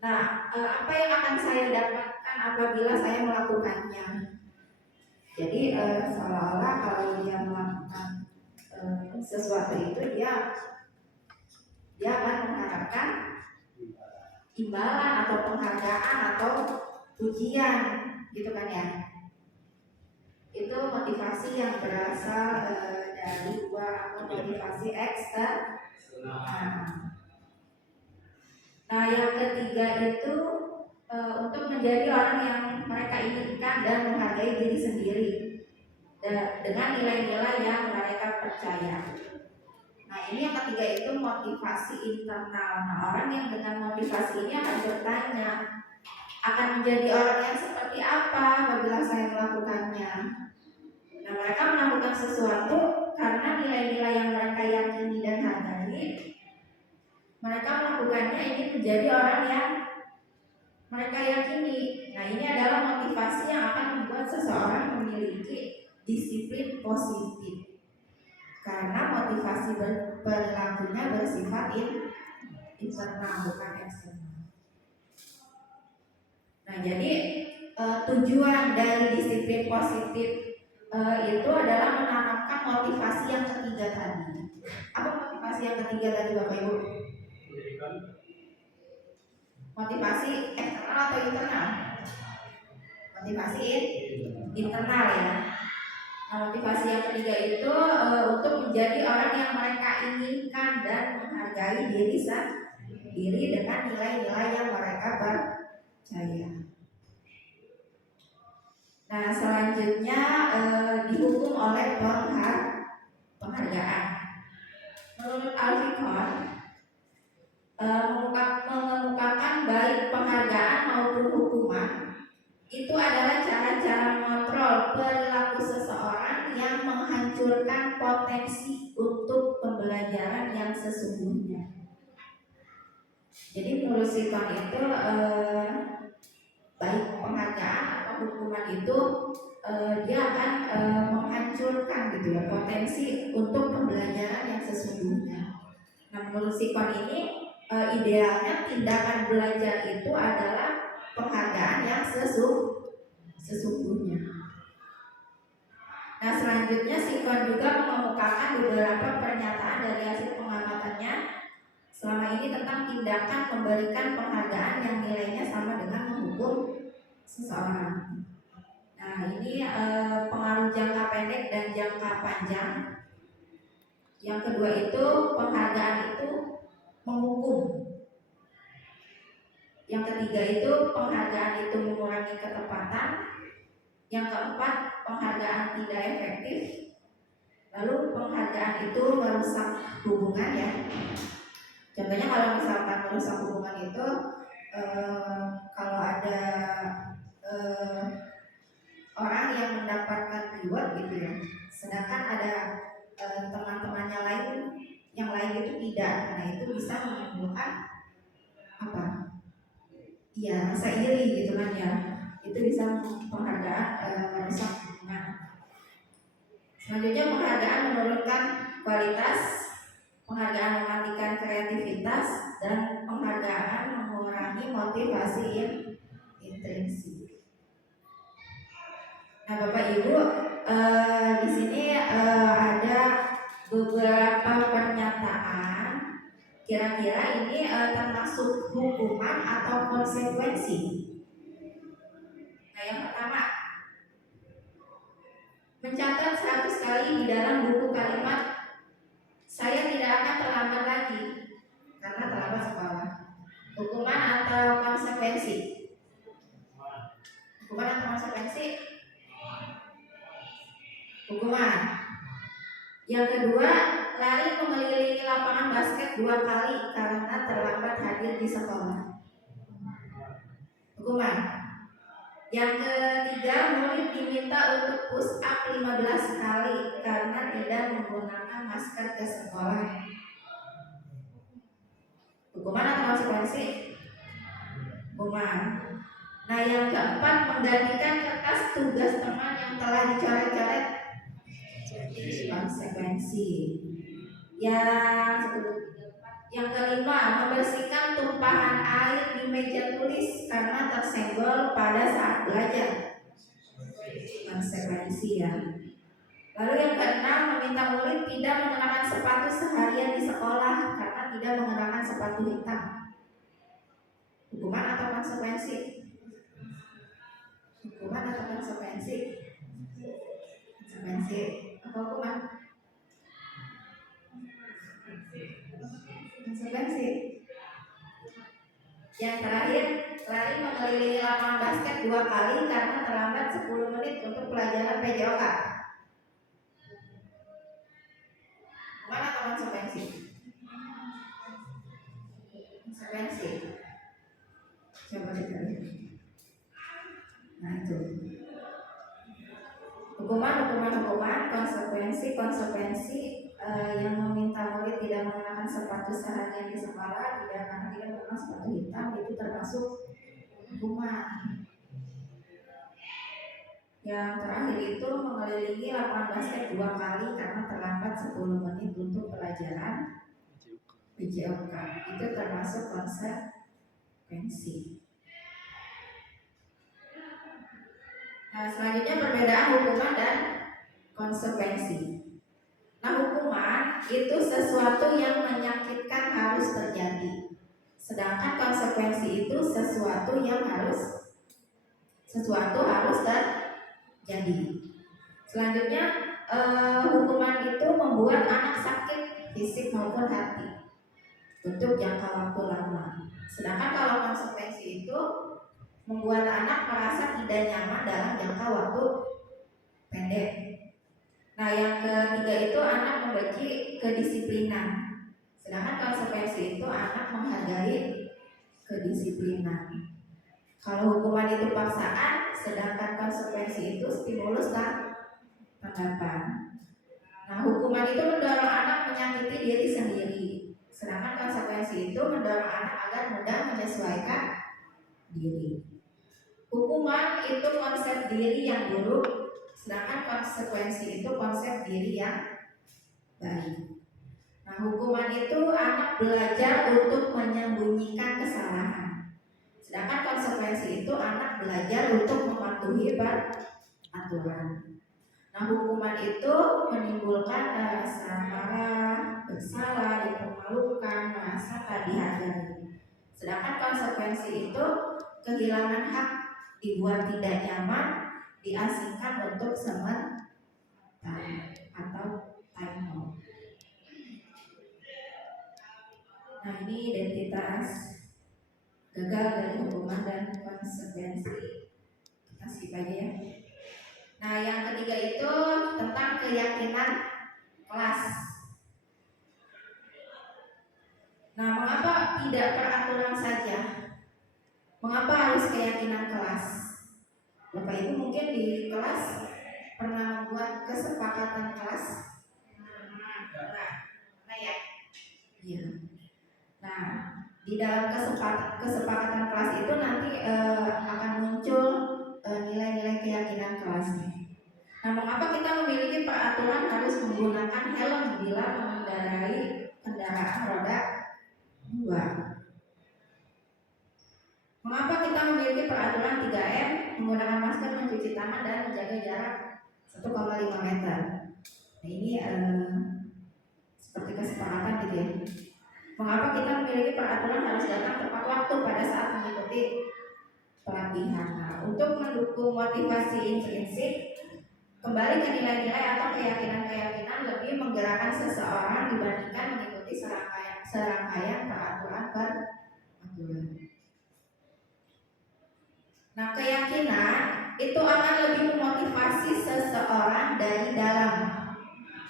nah, apa yang akan saya dapatkan apabila saya melakukannya? Jadi seolah-olah kalau dia melakukan sesuatu itu dia akan mengharapkan imbalan atau penghargaan atau pujian, gitu kan ya? Itu motivasi yang berasal dari luar atau motivasi eksternal. Nah, yang ketiga itu untuk menjadi orang yang mereka inginkan dan menghargai diri sendiri dengan nilai-nilai yang mereka percaya. Nah, ini yang ketiga itu motivasi internal. Nah, orang yang dengan motivasi ini akan bertanya, akan menjadi orang yang seperti apa apabila saya melakukannya. Nah, mereka melakukan sesuatu karena nilai-nilai yang mereka yakini dan hargai. Mereka melakukannya ini menjadi orang yang mereka yakini. Nah, ini adalah motivasi yang akan membuat seseorang memiliki disiplin positif. Karena motivasi perilakunya bersifat internal bukan eksternal. Nah, jadi tujuan dari disiplin positif itu adalah menanamkan motivasi yang ketiga tadi. Apa motivasi yang ketiga tadi, Bapak Ibu? Motivasi eksternal atau internal? Motivasi internal ya. Nah, motivasi yang ketiga itu untuk menjadi orang yang mereka inginkan dan menghargai diri sendiri dengan nilai-nilai yang mereka percaya. Nah, selanjutnya dihukum oleh penghargaan. Menurut Al-Fiqh, mengemukakan baik penghargaan maupun hukuman itu adalah cara-cara mengontrol perilaku seseorang yang menghancurkan potensi untuk pembelajaran yang sesungguhnya. Jadi menurut Sikon itu baik penghargaan atau hukuman itu dia akan menghancurkan gitu ya potensi untuk pembelajaran yang sesungguhnya. Nah, menurut Sikon ini idealnya tindakan belajar itu adalah penghargaan yang sesungguhnya. Nah, selanjutnya Sikon juga mengemukakan beberapa pernyataan dari hasil pengamatannya selama ini tentang tindakan memberikan penghargaan yang nilainya sama dengan menghukum seseorang. Nah, ini pengaruh jangka pendek dan jangka panjang. Yang kedua itu penghargaan itu menghukum. Yang ketiga itu penghargaan itu mengurangi ketepatan. Yang keempat, penghargaan tidak efektif. Lalu penghargaan itu merusak hubungan ya. Contohnya kalau misalkan merusak hubungan itu kalau ada orang yang mendapatkan reward gitu ya, sedangkan ada teman-temannya lain yang lain itu tidak, nah itu bisa menimbulkan apa? Ya rasa iri gitu kan ya. Itu bisa penghargaan merusak hubungan. Selanjutnya penghargaan menurunkan kualitas, penghargaan mematikan kreativitas, dan penghargaan mengurangi motivasi yang intrinsik. Nah, Bapak Ibu, di sini ada beberapa pernyataan. Kira-kira ini termasuk hukuman atau konsekuensi. Nah, yang pertama, mencatat 100 kali di dalam buku kalimat "Saya tidak akan terlambat lagi karena terlambat sekolah." Hukuman atau konsekuensi? Hukuman atau konsekuensi? Hukuman. Yang kedua, lari mengelilingi lapangan basket 2 kali karena terlambat hadir di sekolah. Hukuman. Yang ketiga, murid diminta untuk push up 15 kali karena tidak menggunakan masker ke sekolah. Hukuman atau konsekuensi? Hukuman. Nah, yang keempat, menggantikan kertas tugas teman yang telah dicoret-coret. Konsekuensi. Yang kelima, membersihkan tumpahan air di meja tulis karena tersenggol pada saat belajar. Konsekuensi ya. Lalu yang keenam, meminta murid tidak mengenakan sepatu seharian di sekolah karena tidak mengenakan sepatu hitam. Hukuman atau konsekuensi? Hukuman atau konsekuensi? Konsekuensi. Apa hukuman? Konsekuensi. Yang terakhir, lari mengelilingi lapangan basket 2 kali karena terlambat 10 menit untuk pelajaran PJOK. Hukuman atau konsekuensi? Konsekuensi. Coba kita lihat. Nah itu. Hukuman, konsekuensi yang meminta murid tidak mengenakan sepatu seharian di sekolah karena tidak menggunakan sepatu hitam, itu termasuk hukuman. Yang terakhir itu mengelilingi lapangan basket 2 kali karena terlambat 10 menit untuk pelajaran PJOK, itu termasuk konsekuensi. Nah, selanjutnya perbedaan hukuman dan konsekuensi. Nah, hukuman itu sesuatu yang menyakitkan harus terjadi, sedangkan konsekuensi itu sesuatu harus terjadi. Selanjutnya, hukuman itu membuat anak sakit fisik maupun hati untuk jangka waktu lama, sedangkan kalau konsekuensi itu membuat anak merasa tidak nyaman dalam jangka waktu pendek. Nah, yang ketiga itu anak membenci kedisiplinan, sedangkan konsekuensi itu anak menghargai kedisiplinan. Kalau hukuman itu paksaan, sedangkan konsekuensi itu stimulus dan tanggapan. Nah, hukuman itu mendorong anak menyakiti diri sendiri, sedangkan konsekuensi itu mendorong anak agar mudah menyesuaikan diri. Hukuman itu konsep diri yang buruk, sedangkan konsekuensi itu konsep diri yang baik. Nah, hukuman itu anak belajar untuk menyembunyikan kesalahan, Sedangkan konsekuensi itu anak belajar untuk mematuhi peraturan. Nah, hukuman itu menimbulkan rasa marah, bersalah, dipermalukan, merasa tak dihargai. Sedangkan konsekuensi itu kehilangan hak, dibuat tidak nyaman, diasingkan untuk sementara atau time out. Nah, ini identitas gagal dari hukuman dan konsekuensi. Kita skip aja ya. Nah, yang ketiga itu tentang keyakinan kelas. Nah, mengapa tidak peraturan saja? Mengapa harus keyakinan kelas? Bapak Ibu mungkin di kelas pernah membuat kesepakatan kelas? Nah, ya. Iya. Nah, di dalam kesepakatan kelas itu nanti akan muncul nilai-nilai keyakinan kelasnya. Nah, mengapa kita memiliki peraturan harus menggunakan helm bila mengendarai kendaraan roda 2? Mengapa kita memiliki peraturan 3M, menggunakan masker, mencuci tangan, dan menjaga jarak 1,5 meter? Nah, ini seperti kesepakatan gitu ya. Mengapa kita memiliki peraturan harus datang tepat waktu pada saat mengikuti pelatihan? Nah, untuk mendukung motivasi intrinsik, kembali ke nilai-nilai atau keyakinan-keyakinan lebih menggerakkan seseorang dibandingkan mengikuti serangkaian peraturan peraturan. Nah, keyakinan itu akan lebih memotivasi seseorang dari dalam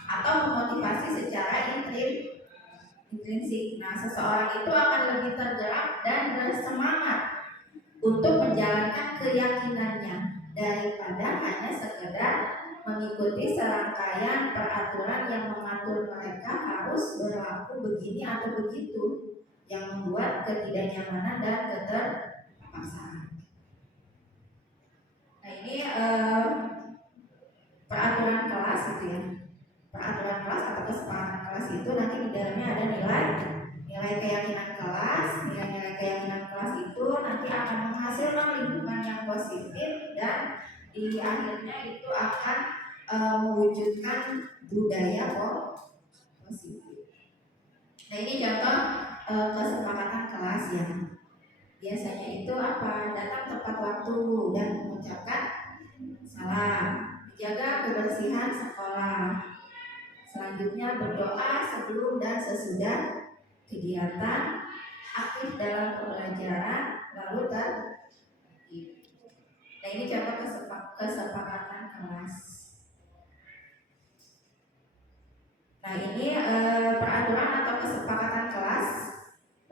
atau memotivasi secara intrinsik. Nah, seseorang itu akan lebih tergerak dan bersemangat untuk menjalankan keyakinannya daripada hanya sekedar mengikuti serangkaian peraturan yang mengatur mereka harus berlaku begini atau begitu, yang membuat ketidaknyamanan dan keterpaksaan. Nah, ini peraturan kelas itu ya. Peraturan kelas atau kesepakatan kelas itu nanti di dalamnya ada nilai keyakinan kelas. Nilai-nilai keyakinan kelas itu nanti akan menghasilkan lingkungan yang positif dan di akhirnya itu akan mewujudkan budaya positif. Nah, ini contoh kesepakatan kelas ya. Biasanya itu apa? Datang tepat waktu dan mengucapkan salam, menjaga kebersihan sekolah. Selanjutnya berdoa sebelum dan sesudah kegiatan, aktif dalam pembelajaran, lalu tertib. Nah, ini contoh kesepakatan kelas. Nah, ini peraturan atau kesepakatan kelas,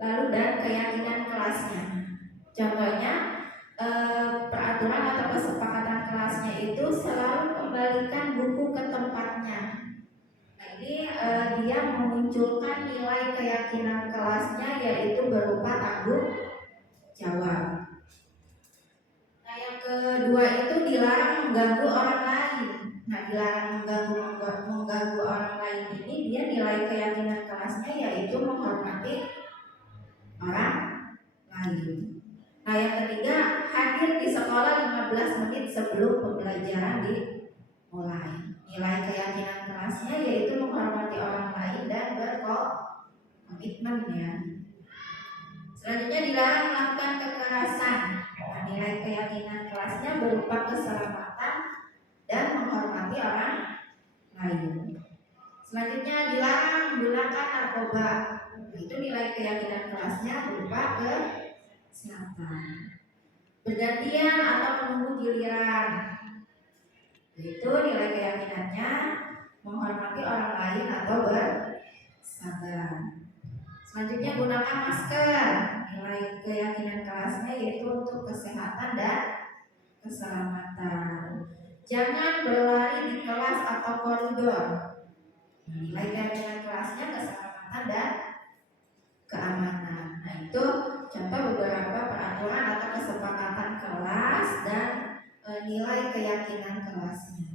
lalu dan keyakinan kelasnya. Contohnya peraturan atau kesepakatan kelasnya itu selalu kembalikan buku ke tempatnya. Nah, ini dia memunculkan nilai keyakinan kelasnya, yaitu berupa tanggung jawab. Nah, yang kedua itu dilarang mengganggu orang lain. Nah, dilarang mengganggu orang lain ini dia nilai keyakinan kelasnya yaitu menghormati orang lain. Nah, yang ketiga, hadir di sekolah 15 menit sebelum pembelajaran dimulai. Nilai keyakinan kelasnya yaitu menghormati orang lain dan berkomitmen ya. Selanjutnya dilarang melakukan kekerasan. Nah, nilai keyakinan kelasnya berupa keselamatan dan menghormati orang lain. Selanjutnya dilarang menggunakan narkoba. Nah, itu nilai keyakinan kelasnya berupa kesehatan. Bergantian atau menunggu giliran. Itu nilai keyakinannya menghormati orang lain atau bersabar. Selanjutnya gunakan masker. Nilai keyakinan kelasnya yaitu untuk kesehatan dan keselamatan. Jangan berlari di kelas atau koridor. Nilai keyakinan kelasnya keselamatan dan keamanan. Nah, itu contoh beberapa peraturan atau kesepakatan kelas dan nilai keyakinan kelasnya.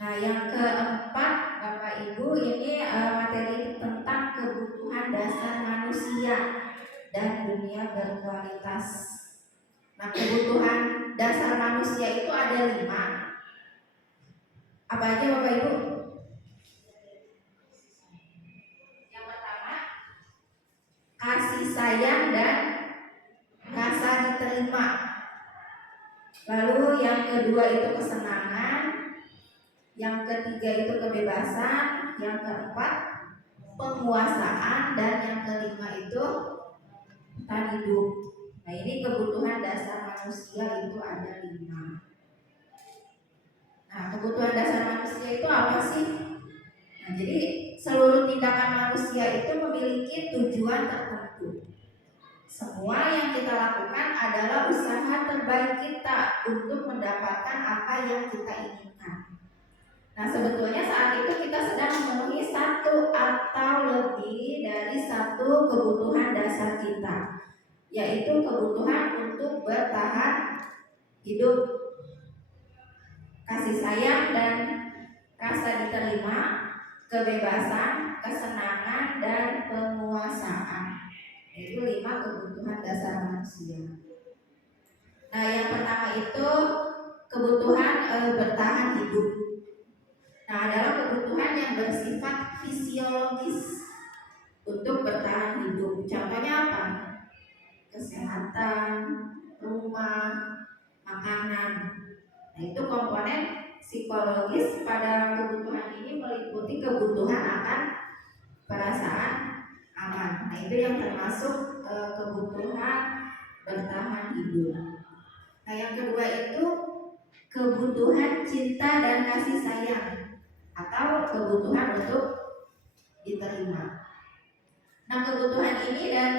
Nah, yang keempat, Bapak Ibu, ini materi tentang kebutuhan dasar manusia. dan dunia berkualitas. Nah, kebutuhan dasar manusia itu ada 5. Apa aja Bapak Ibu? Yang pertama, kasih sayang dan rasa diterima. Lalu yang kedua itu kesenangan, yang ketiga itu kebebasan, yang keempat penguasaan, dan yang kelima itu hidup. Nah, ini kebutuhan dasar manusia itu ada 5. Nah, kebutuhan dasar manusia itu apa sih? Nah, jadi seluruh tindakan manusia itu memiliki tujuan tertentu. Semua yang kita lakukan adalah usaha terbaik kita untuk mendapatkan apa yang kita inginkan. Nah, sebetulnya saat itu kita sedang memenuhi satu atau lebih dari satu kebutuhan dasar kita, yaitu kebutuhan untuk bertahan hidup, kasih sayang dan rasa diterima, kebebasan, kesenangan, dan penguasaan. Itu 5 kebutuhan dasar manusia. Nah, yang pertama itu kebutuhan bertahan hidup. Nah, adalah kebutuhan yang bersifat fisiologis untuk bertahan hidup. Contohnya apa? Kesehatan, rumah, makanan. Nah, itu komponen psikologis pada kebutuhan ini meliputi kebutuhan akan perasaan aman. Nah, itu yang termasuk kebutuhan bertahan hidup. Nah, yang kedua itu kebutuhan cinta dan kasih sayang atau kebutuhan untuk diterima. Nah, kebutuhan ini dan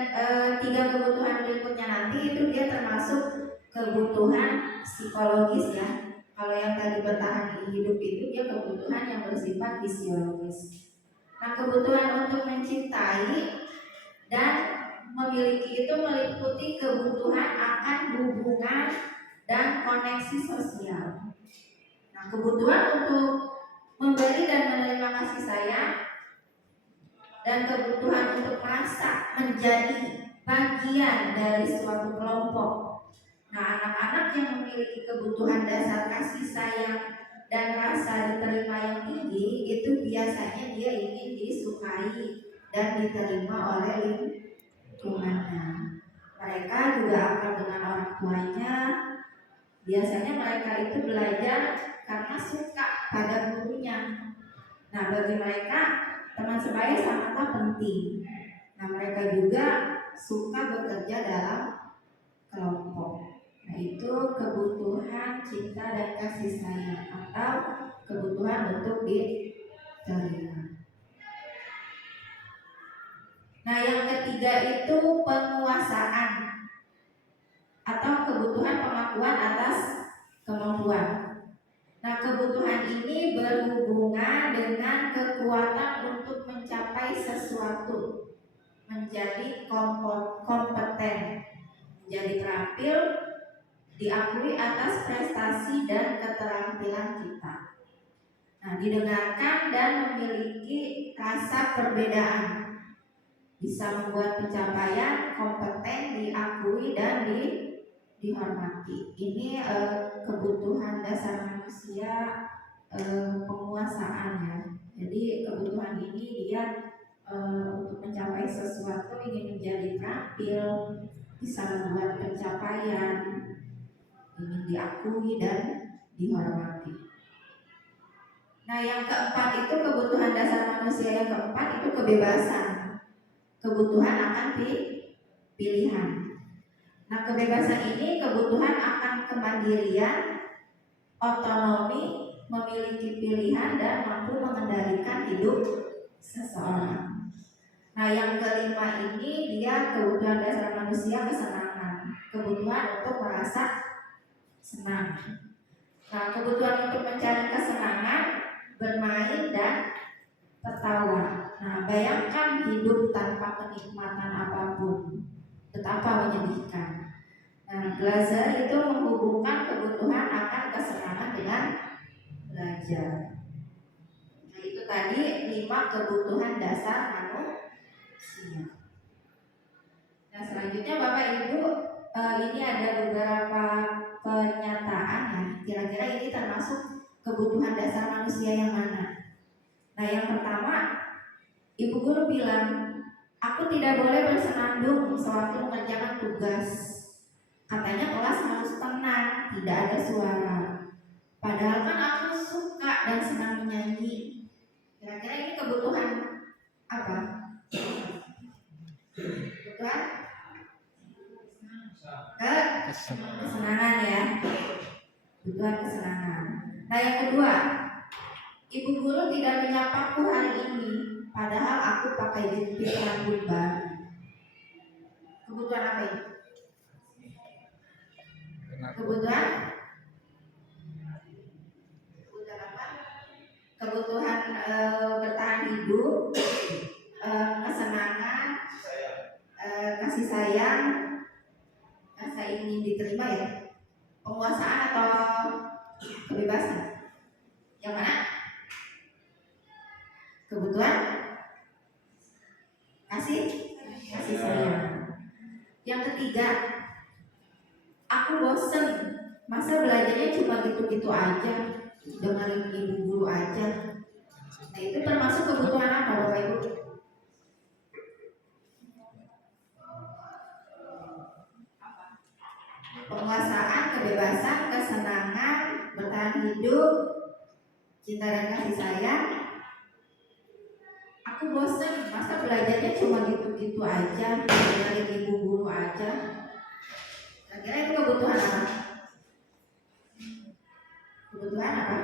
3 kebutuhan berikutnya nanti itu dia termasuk kebutuhan psikologis ya. Kalau yang tadi bertahan hidup itu dia kebutuhan yang bersifat fisiologis. Nah, kebutuhan untuk mencintai dan memiliki itu meliputi kebutuhan akan hubungan dan koneksi sosial. Nah, kebutuhan untuk memberi dan menerima kasih sayang dan kebutuhan untuk merasa menjadi bagian dari suatu kelompok. Nah, anak-anak yang memiliki kebutuhan dasar kasih sayang dan rasa diterima yang tinggi itu biasanya dia ingin disukai dan diterima oleh lingkungannya. Mereka juga akrab dengan orang tuanya. Biasanya mereka itu belajar karena suka pada gurunya. Nah, bagi mereka teman sebaya sangatlah penting. Nah, mereka juga suka bekerja dalam kelompok. Nah, itu kebutuhan cinta dan kasih sayang atau kebutuhan untuk diterima. Nah, yang ketiga itu penguasaan atau kebutuhan pengakuan atas kemampuan. Nah, kebutuhan ini berhubungan dengan kekuatan untuk mencapai sesuatu, menjadi kompeten, menjadi terampil, diakui atas prestasi dan keterampilan kita. Nah, didengarkan dan memiliki rasa perbedaan, bisa membuat pencapaian kompeten, diakui dan dihormati. Ini kebutuhan dasar manusia, penguasaan ya. Jadi kebutuhan ini dia untuk mencapai sesuatu, ingin menjadi terampil, bisa membuat pencapaian, ingin diakui dan dihormati. Nah, yang keempat itu kebutuhan dasar manusia yang keempat itu kebebasan, kebutuhan akan pilihan. Nah, kebebasan ini kebutuhan akan kemandirian, otonomi, memiliki pilihan dan mampu mengendalikan hidup seseorang. Nah, yang kelima ini dia kebutuhan dasar manusia kesenangan, kebutuhan untuk merasa senang. Nah, kebutuhan untuk mencari kesenangan, bermain dan tertawa. Nah, bayangkan hidup tanpa kenikmatan apapun, betapa menyedihkan. Nah, Glaser itu menghubungkan kebutuhan akan kesenangan dengan belajar. Nah, itu tadi 5 kebutuhan dasar manusia. Nah selanjutnya Bapak Ibu, ini ada beberapa pernyataan ya. Kira-kira ini termasuk kebutuhan dasar manusia yang mana? Nah yang pertama, Ibu Guru bilang, aku tidak boleh bersenandung sewaktu mengerjakan tugas. Katanya kelas harus tenang, tidak ada suara. Padahal kan aku suka dan senang menyanyi. Kira-kira ini kebutuhan apa? Kebutuhan kesenangan ya. Kebutuhan kesenangan. Nah yang kedua, Ibu Guru tidak menyapaku hari ini, padahal aku pakai jepit rambut baru. Kebutuhan apa ini? Kebutuhan apa? Kebutuhan bertahan hidup, kesenangan, kasih sayang, rasa ingin diterima ya, penguasaan atau kebebasan? Yang mana? Kebutuhan kasih sayang. Yang ketiga, aku bosen, masa belajarnya cuma gitu-gitu aja, dengerin ibu guru aja. Nah itu termasuk kebutuhan apa Bapak Ibu? Penguasaan, kebebasan, kesenangan, bertahan hidup, cinta dan kasih sayang. Aku bosen, masa belajarnya cuma gitu-gitu aja, dengerin ibu guru aja. Kira-kira itu kebutuhan apa? Kebutuhan apa?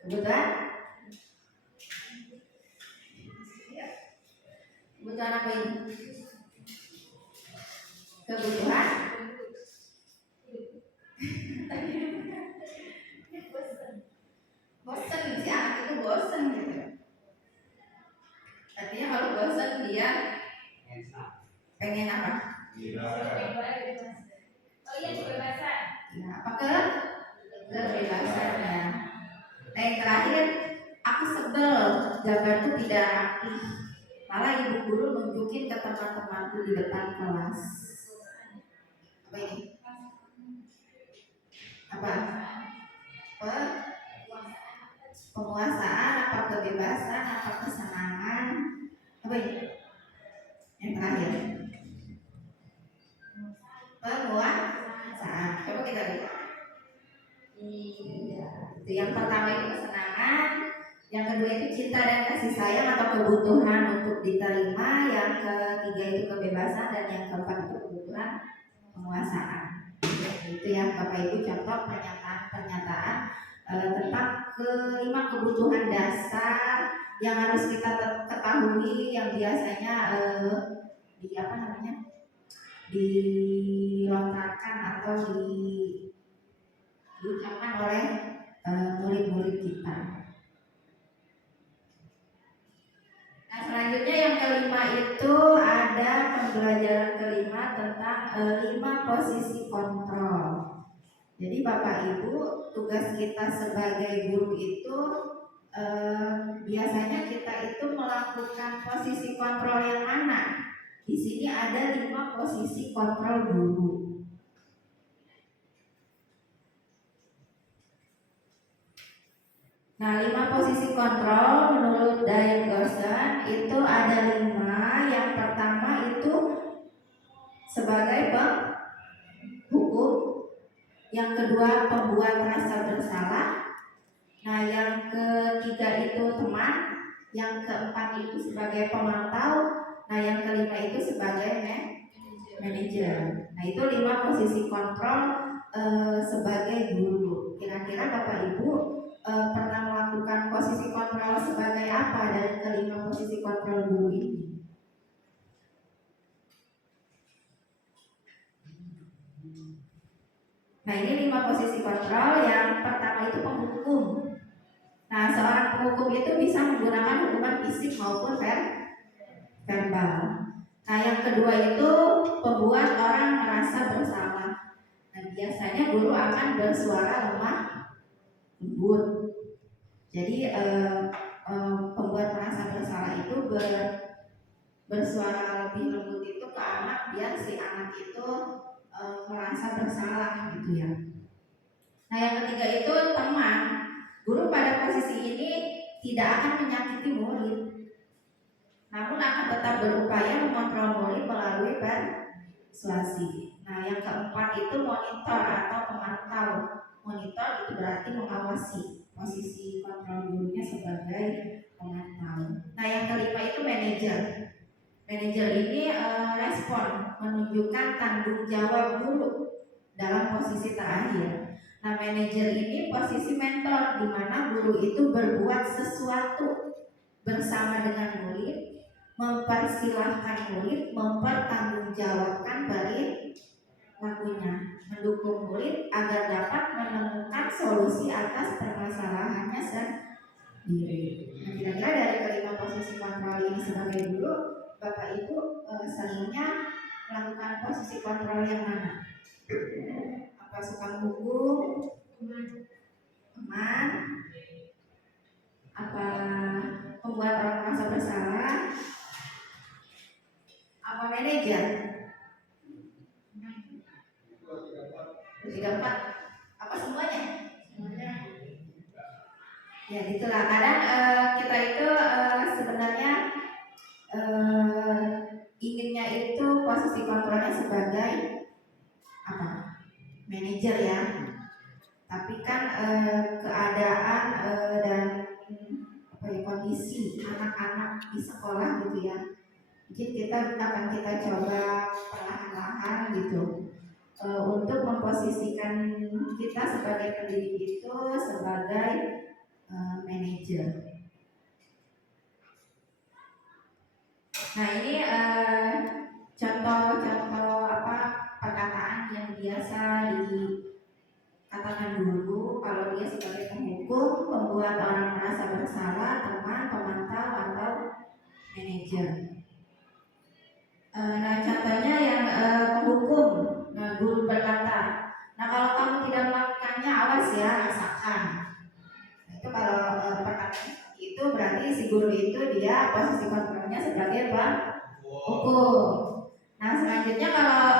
Kebutuhan? Kebutuhan apa ini? Kebutuhan? Bosen si anak itu bosen gitu. Artinya kalau bosen dia pengen apa? Oh iya kebebasan. Ya, apa kebebasan ya. Nah yang terakhir, aku sebel gambarku tidak rapi. Malah ibu guru nunjukin ke teman-temanku di depan kelas. Apa ini? Apa? Penguasaan, apa kebebasan, apa kesenangan? Apa ini? Yang terakhir. Penguasaan. Coba kita lihat. Iya. Itu yang pertama itu kesenangan, yang kedua itu cinta dan kasih sayang atau kebutuhan untuk diterima, yang ketiga itu kebebasan, dan yang keempat itu kebutuhan penguasaan. Itu ya Bapak Ibu contoh pernyataan tentang kelima kebutuhan dasar yang harus kita ketahui, yang biasanya dilontarkan atau diucapkan oleh murid-murid kita. Nah selanjutnya yang kelima itu ada pembelajaran kelima tentang 5 posisi kontrol. Jadi Bapak Ibu, tugas kita sebagai guru itu biasanya kita itu melakukan posisi kontrol yang mana? Di sini ada 5 posisi kontrol guru. Nah 5 posisi kontrol menurut Diane Gosden itu ada 5. Yang pertama itu sebagai penghukum, yang kedua pembuat rasa bersalah, nah yang ketiga itu teman, yang keempat itu sebagai pemantau, nah yang kelima itu sebagai manajer. Nah itu 5 posisi kontrol sebagai guru. Kira-kira Bapak Ibu pernah melakukan posisi kontrol sebagai apa dari kelima posisi kontrol guru ini? Nah ini 5 posisi kontrol. Yang pertama itu penghukum. Nah seorang penghukum itu bisa menggunakan hukuman fisik maupun verbal. Nah yang kedua itu pembuat orang merasa bersalah. Nah biasanya guru akan bersuara lemah lembut. Jadi pembuat merasa bersalah itu bersuara lebih lembut itu ke anak biar si anak itu merasa bersalah gitu ya. Nah yang ketiga itu teman. Guru pada posisi ini tidak akan menyakiti murid, namun akan tetap berupaya mengontrol murid melalui persuasi. Nah yang keempat itu monitor atau pemantau. Monitor itu berarti mengawasi, posisi kontrol gurunya sebagai pemantau. Nah yang kelima itu manajer. Manajer ini respon, menunjukkan tanggung jawab guru dalam posisi terakhir. Nah manajer ini posisi mentor, di mana guru itu berbuat sesuatu bersama dengan murid, mempersilahkan murid mempertanggungjawabkan perilakunya, mendukung murid agar dapat menemukan solusi atas permasalahannya sendiri. Nah, kira-kira dari kelima posisi kontrol ini sebagai guru, Bapak Ibu seringnya melakukan posisi kontrol yang mana? Apa suka menghukum, teman, apa membuat orang merasa bersalah, apa manajer? Tiga empat, apa semuanya? Ya itulah kadang kita itu sebenarnya inginnya itu posisi kontrolnya sebagai apa? Manajer ya. Tapi kan keadaan dan kondisi anak-anak di sekolah gitu ya. Mungkin kita coba perlahan-lahan gitu untuk memposisikan kita sebagai pendidik itu sebagai manajer. Nah ini contoh-contoh perkataan yang biasa dikatakan guru kalau dia sebagai penghukum, membuat orang merasa bersalah, teman, pemantau atau manajer. Nah contohnya yang penghukum, guru berkata, nah kalau kamu tidak melakukannya awas ya, rasakan. Nah, itu kalau perkataan itu berarti si guru itu dia posisi kontrolnya sebagai penghukum. Nah selanjutnya kalau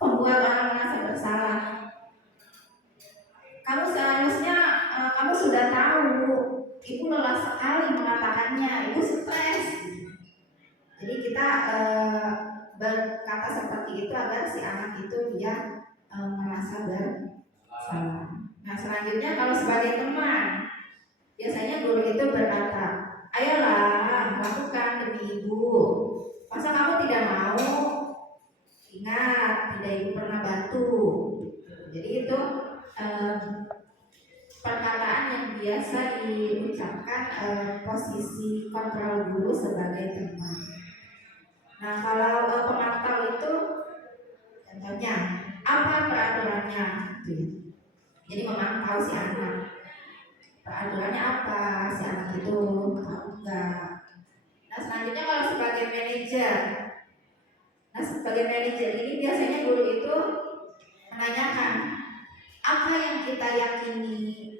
pembuat orang merasa bersalah, kamu seharusnya kamu sudah tahu, ibu lelah sekali mengatakannya, ibu stres. Jadi kita berkata seperti itu agar si anak itu dia merasa bersalah. Nah selanjutnya kalau sebagai teman, biasanya guru itu berkata, ayolah lakukan demi ibu. Masa kamu tidak mau? Ingat, tidak ibu pernah bantu. Jadi itu perkataan yang biasa diucapkan posisi kontrol guru sebagai teman. Nah kalau pemantau itu contohnya apa peraturannya? Jadi memantau si anak. Peraturannya apa? Si anak itu tahu enggak? Nah selanjutnya kalau sebagai manajer, ini biasanya guru itu menanyakan apa yang kita yakini,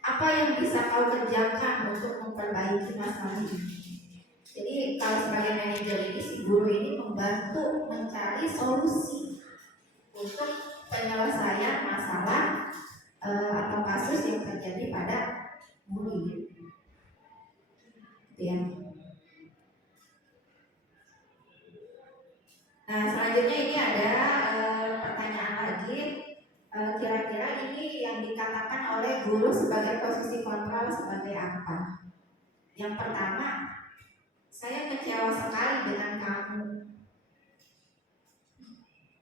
apa yang bisa kau kerjakan untuk memperbaiki masalah ini. Jadi kalau sebagai manajer ini, si guru ini membantu mencari solusi untuk penyelesaian masalah atau kasus yang terjadi pada murid. Ya. Nah selanjutnya ini ada pertanyaan lagi, kira-kira ini yang dikatakan oleh guru sebagai posisi kontrol sebagai apa? Yang pertama, saya kecewa sekali dengan kamu.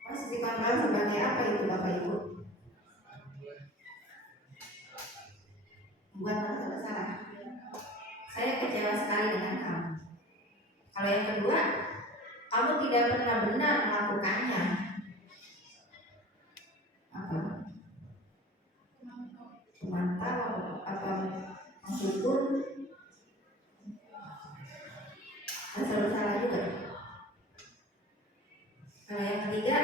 Posisi kontrol sebagai apa itu Bapak Ibu? Membuat merasa bersalah. Saya kecewa sekali dengan kamu. Kalau yang kedua, kamu tidak pernah benar melakukannya. Apa? Memantau apa menghukum? Merasa bersalah juga. Kalau yang ketiga,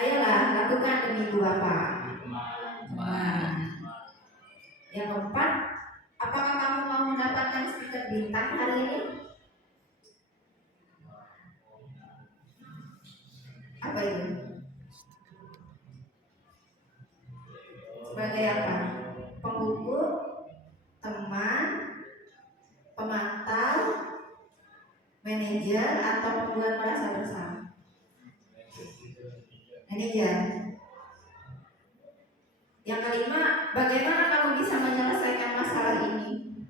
ayolah lakukan demi ibu apa? Teman. Yang keempat, apakah kamu mau mendapatkan stiker bintang hari ini? Manajer atau pembuat merasa bersalah? Manajer. Yang kelima, bagaimana kamu bisa menyelesaikan masalah ini?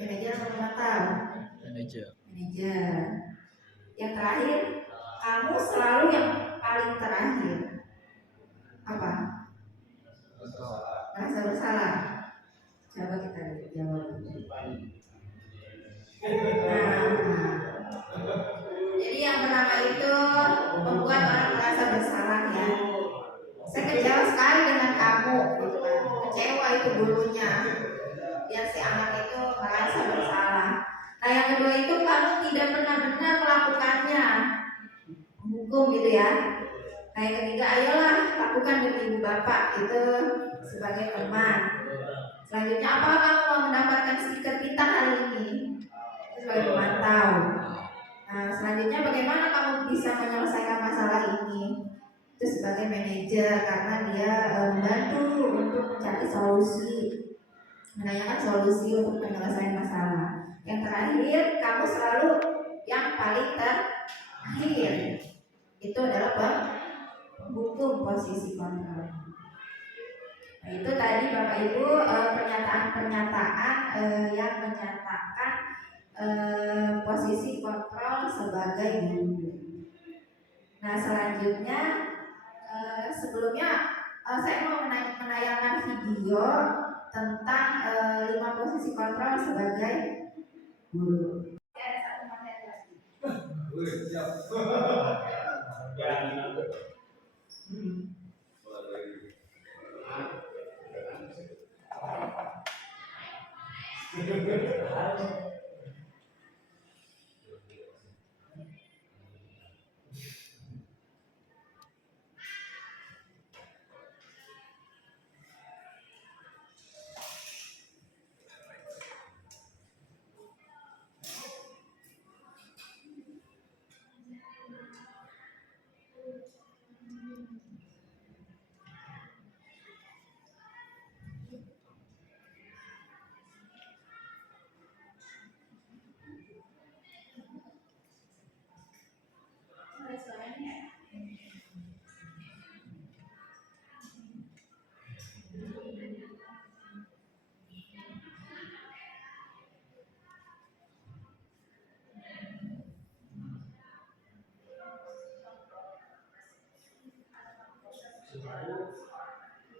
Manajer atau pemantau? Manajer. Manajer. Yang terakhir, kamu selalu yang paling terakhir. Apa? Merasa bersalah. Coba kita lihat jawab. Jadi yang pertama itu membuat orang merasa bersalah ya. Saya kecewa sekali dengan kamu, gitu kan. Kecewa itu dulunya. Biar si anak itu merasa bersalah. Nah yang kedua itu kamu tidak benar-benar melakukannya, hukum gitu ya. Nah yang ketiga, ayolah lakukan demi ibu bapak itu sebagai teman. Selanjutnya, apakah kamu mau mendapatkan stiker bintang hari ini? Itu sebagai pemantau. Nah selanjutnya, bagaimana kamu bisa menyelesaikan masalah ini? Itu sebagai manajer, karena dia membantu untuk mencari solusi, menanyakan solusi untuk menyelesaikan masalah. Yang terakhir, kamu selalu yang paling terakhir. Itu adalah penghukum posisi kontrol. Nah, itu tadi Bapak Ibu pernyataan-pernyataan yang menyatakan posisi kontrol sebagai guru. Nah selanjutnya sebelumnya saya mau menayangkan video tentang 5 posisi kontrol sebagai guru. Ada satu materi lagi.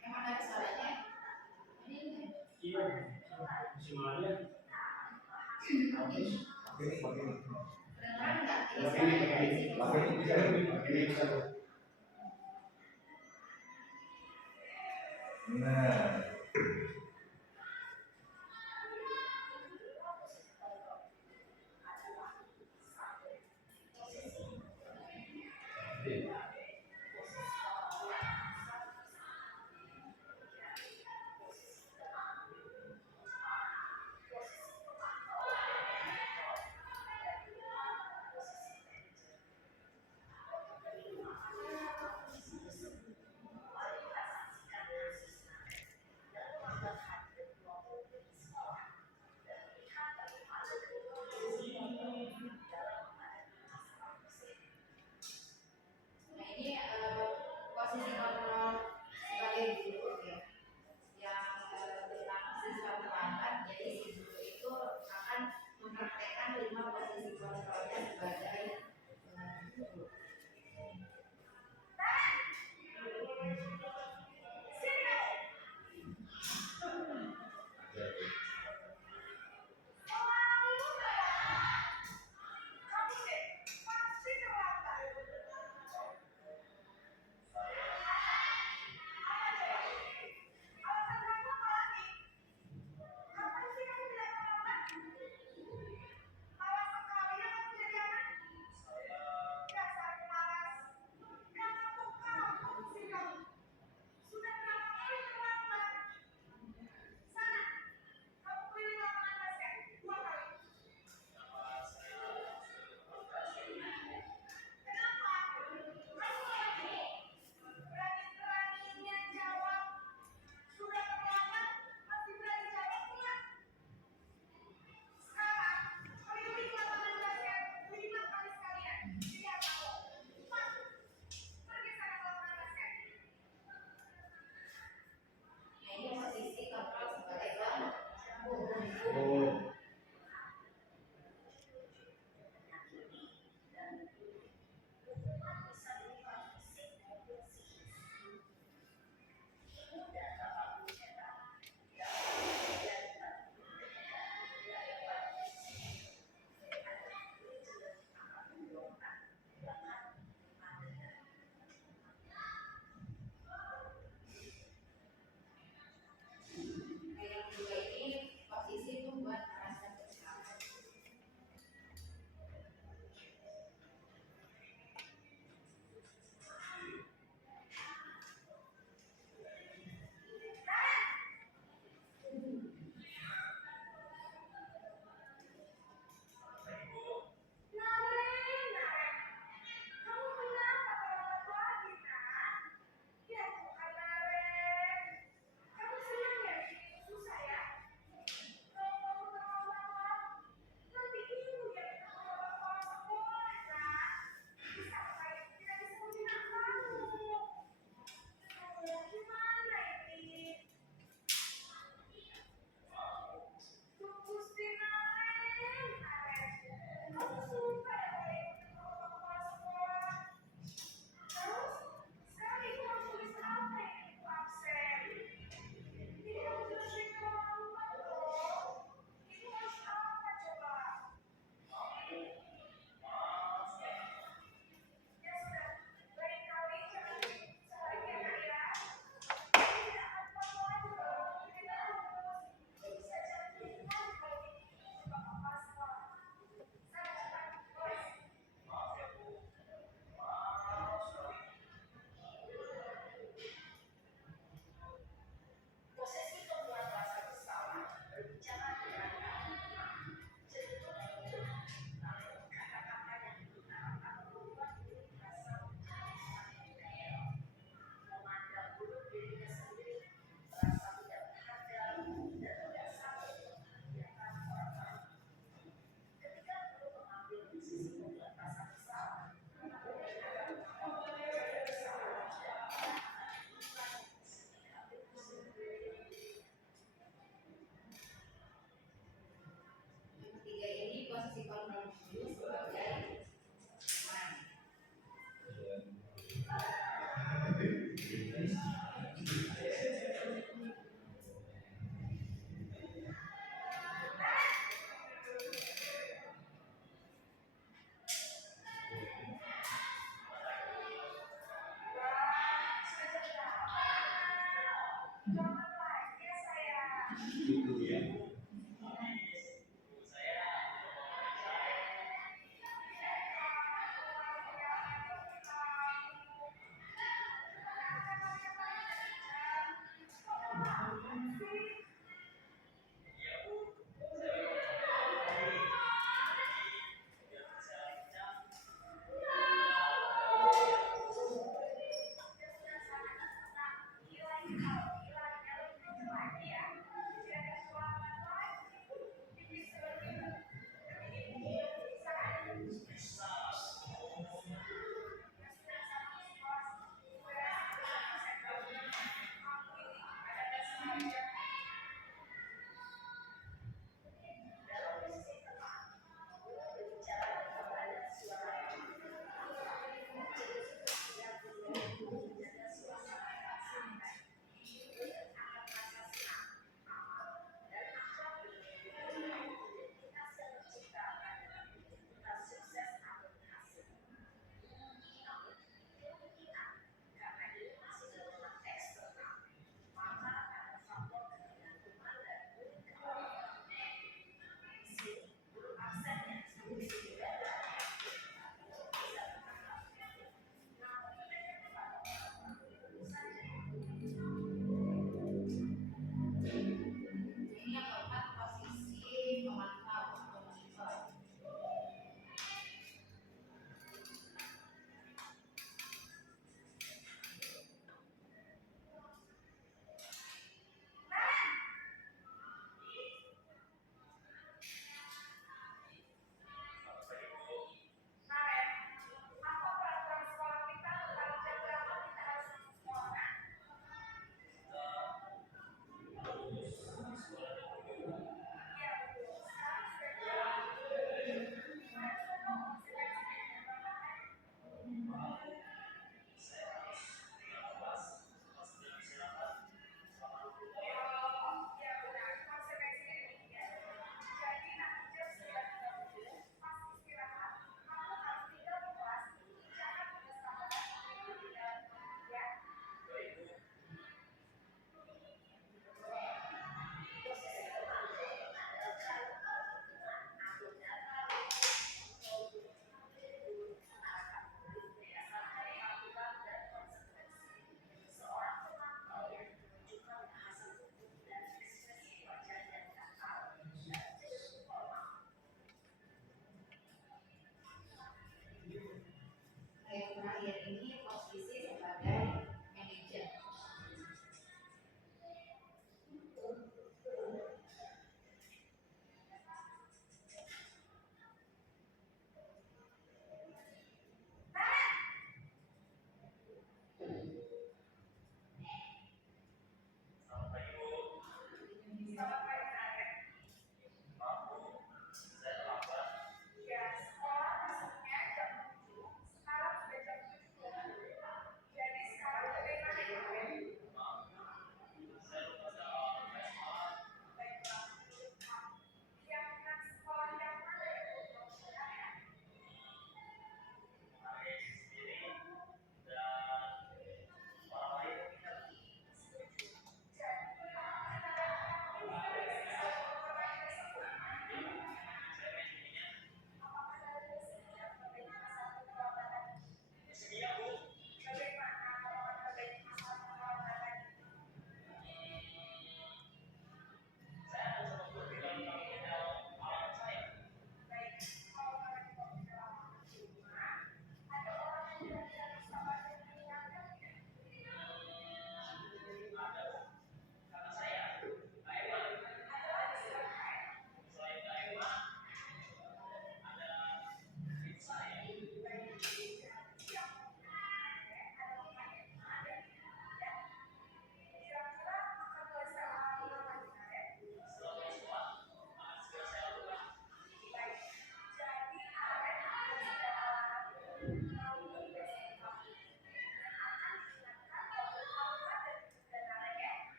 Emang ada suaranya? Iya. Kedengeran nggak? Ini suaranya. Nah.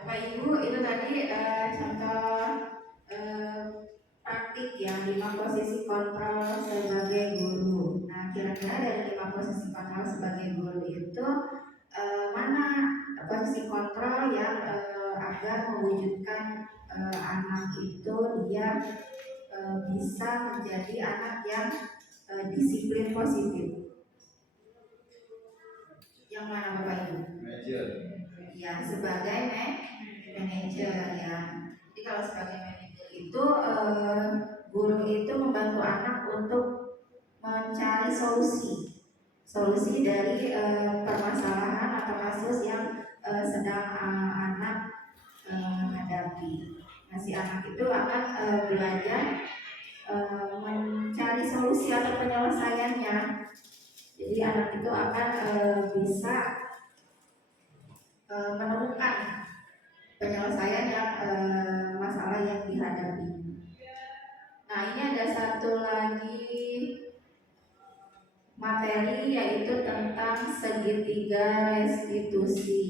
Bapak Ibu, itu tadi contoh praktik yang 5 posisi kontrol sebagai guru. Nah, kira-kira dari 5 posisi kontrol sebagai guru itu mana posisi kontrol yang agar mewujudkan anak itu dia bisa menjadi anak yang disiplin positif. Yang mana Bapak Ibu? Manajer. Ya, sebagai manajer ya. Jadi kalau sebagai manajer itu guru itu membantu anak untuk mencari solusi dari permasalahan atau kasus yang sedang anak hadapi. Nah, si anak itu akan belajar mencari solusi atau penyelesaiannya. Jadi anak itu akan bisa menemukan penyelesaian yang masalah yang dihadapi. Nah, ini ada satu lagi materi yaitu tentang segitiga restitusi.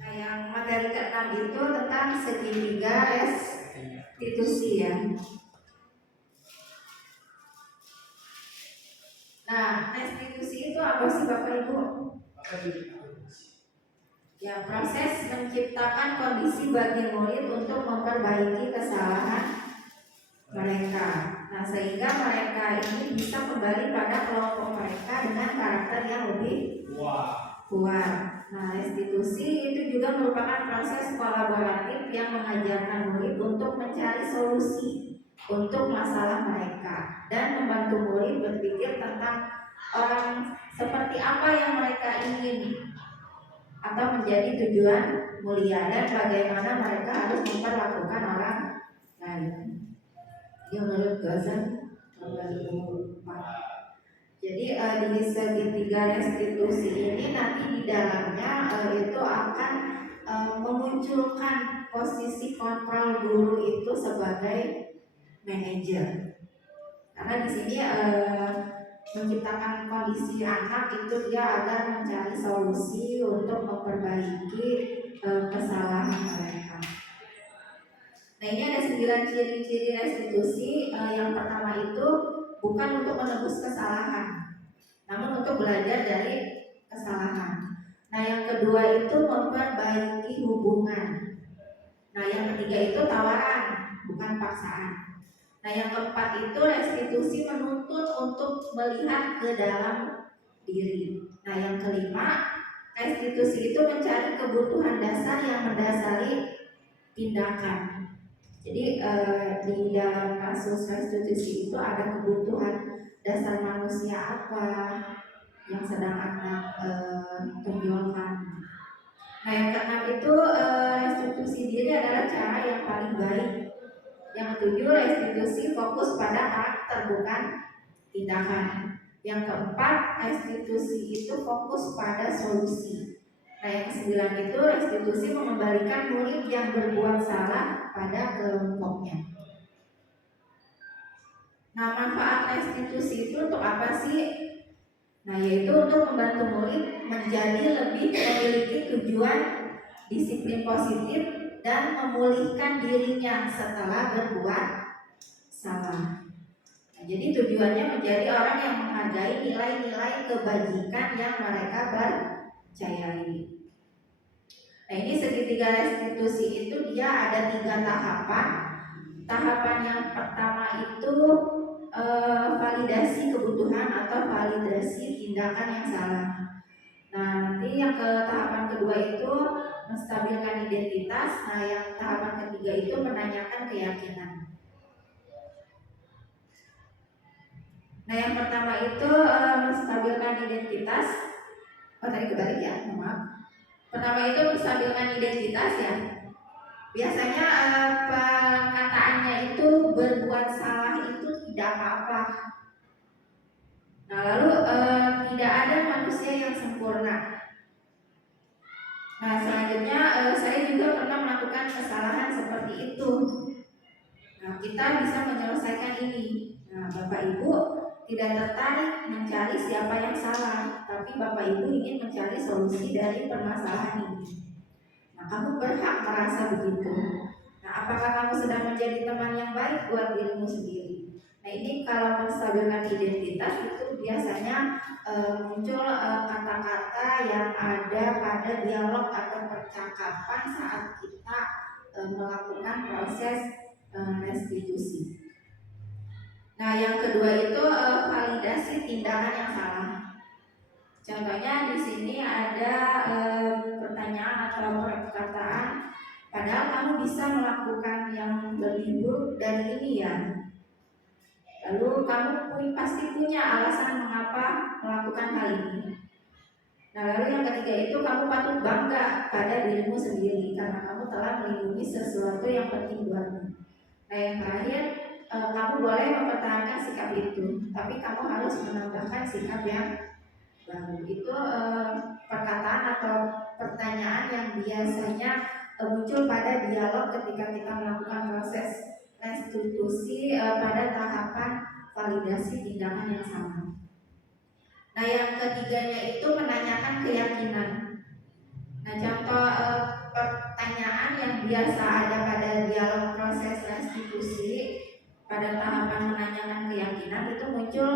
Nah, yang materi ke-6 itu tentang segitiga restitusi ya. Nah, restitusi itu apa sih Bapak Ibu? Ya, proses menciptakan kondisi bagi murid untuk memperbaiki kesalahan mereka. Nah, sehingga mereka ini bisa kembali pada kelompok mereka dengan karakter yang lebih kuat. Nah, restitusi itu juga merupakan proses kolaboratif yang mengajarkan murid untuk mencari solusi untuk masalah mereka dan membantu murid berpikir tentang orang seperti apa yang mereka ingin atau menjadi tujuan mulia dan bagaimana mereka harus memperlakukan orang lain. Yang menurut Gazan 2004. Jadi di segitiga restitusi ini nanti di dalamnya itu akan memunculkan posisi kontrol guru itu sebagai manajer. Karena di sini menciptakan kondisi anak itu dia agar mencari solusi untuk memperbaiki kesalahan mereka. Nah, ini ada 9 ciri-ciri restitusi. Yang pertama itu bukan untuk menebus kesalahan, namun untuk belajar dari kesalahan. Nah, yang kedua itu memperbaiki hubungan. Nah, yang ketiga itu tawaran, bukan paksaan. Nah, yang keempat itu restitusi menuntut untuk melihat ke dalam diri. Nah, yang kelima restitusi itu mencari kebutuhan dasar yang mendasari tindakan. Jadi di dalam kasus restitusi itu ada kebutuhan dasar manusia apa yang sedang anak tonjolkan. Nah, yang keenam itu restitusi diri adalah cara yang paling baik. Yang ketujuh restitusi fokus pada karakter bukan tindakan. Yang keempat restitusi itu fokus pada solusi. Nah, yang kesembilan itu restitusi mengembalikan murid yang berbuat salah pada kelompoknya. Nah, manfaat restitusi itu untuk apa sih? Nah, yaitu untuk membantu murid menjadi lebih memiliki tujuan disiplin positif dan memulihkan dirinya setelah berbuat salah. Nah, jadi tujuannya menjadi orang yang menghargai nilai-nilai kebajikan yang mereka percayai. Nah, ini segitiga restitusi itu dia ada 3 tahapan. Tahapan yang pertama itu validasi kebutuhan atau validasi tindakan yang salah. Nah, nanti yang ke tahapan kedua itu menstabilkan identitas. Nah, yang tahapan ketiga itu menanyakan keyakinan. Nah, yang pertama itu menstabilkan identitas. Oh, tadi kebalik ya, maaf. Pertama itu menstabilkan identitas ya. biasanya perkataannya itu berbuat salah itu tidak apa-apa. Nah lalu tidak ada manusia yang sempurna. Nah selanjutnya saya juga pernah melakukan kesalahan seperti itu. Nah kita bisa menyelesaikan ini. Nah Bapak Ibu tidak tertarik mencari siapa yang salah, tapi Bapak Ibu ingin mencari solusi dari permasalahan ini. Nah kamu berhak merasa begitu. Nah apakah kamu sedang menjadi teman yang baik buat dirimu sendiri? Nah ini kalau menstabilkan identitas itu biasanya muncul kata-kata yang ada pada dialog atau percakapan saat kita melakukan proses restitusi. Nah yang kedua itu validasi tindakan yang salah. Contohnya di sini ada pertanyaan atau perkataan, padahal kamu bisa melakukan yang lebih buruk dari ini ya. Lalu kamu pasti punya alasan mengapa melakukan hal ini. Nah lalu yang ketiga itu kamu patut bangga pada dirimu sendiri karena kamu telah melindungi sesuatu yang penting buatmu. Nah yang terakhir kamu boleh mempertahankan sikap itu, tapi kamu harus menambahkan sikap yang baru. Itu perkataan atau pertanyaan yang biasanya muncul pada dialog ketika kita melakukan proses restitusi pada tahapan validasi tindakan yang sama. Nah yang ketiganya itu menanyakan keyakinan. Nah contoh pertanyaan yang biasa ada pada dialog proses restitusi pada tahapan menanyakan keyakinan itu muncul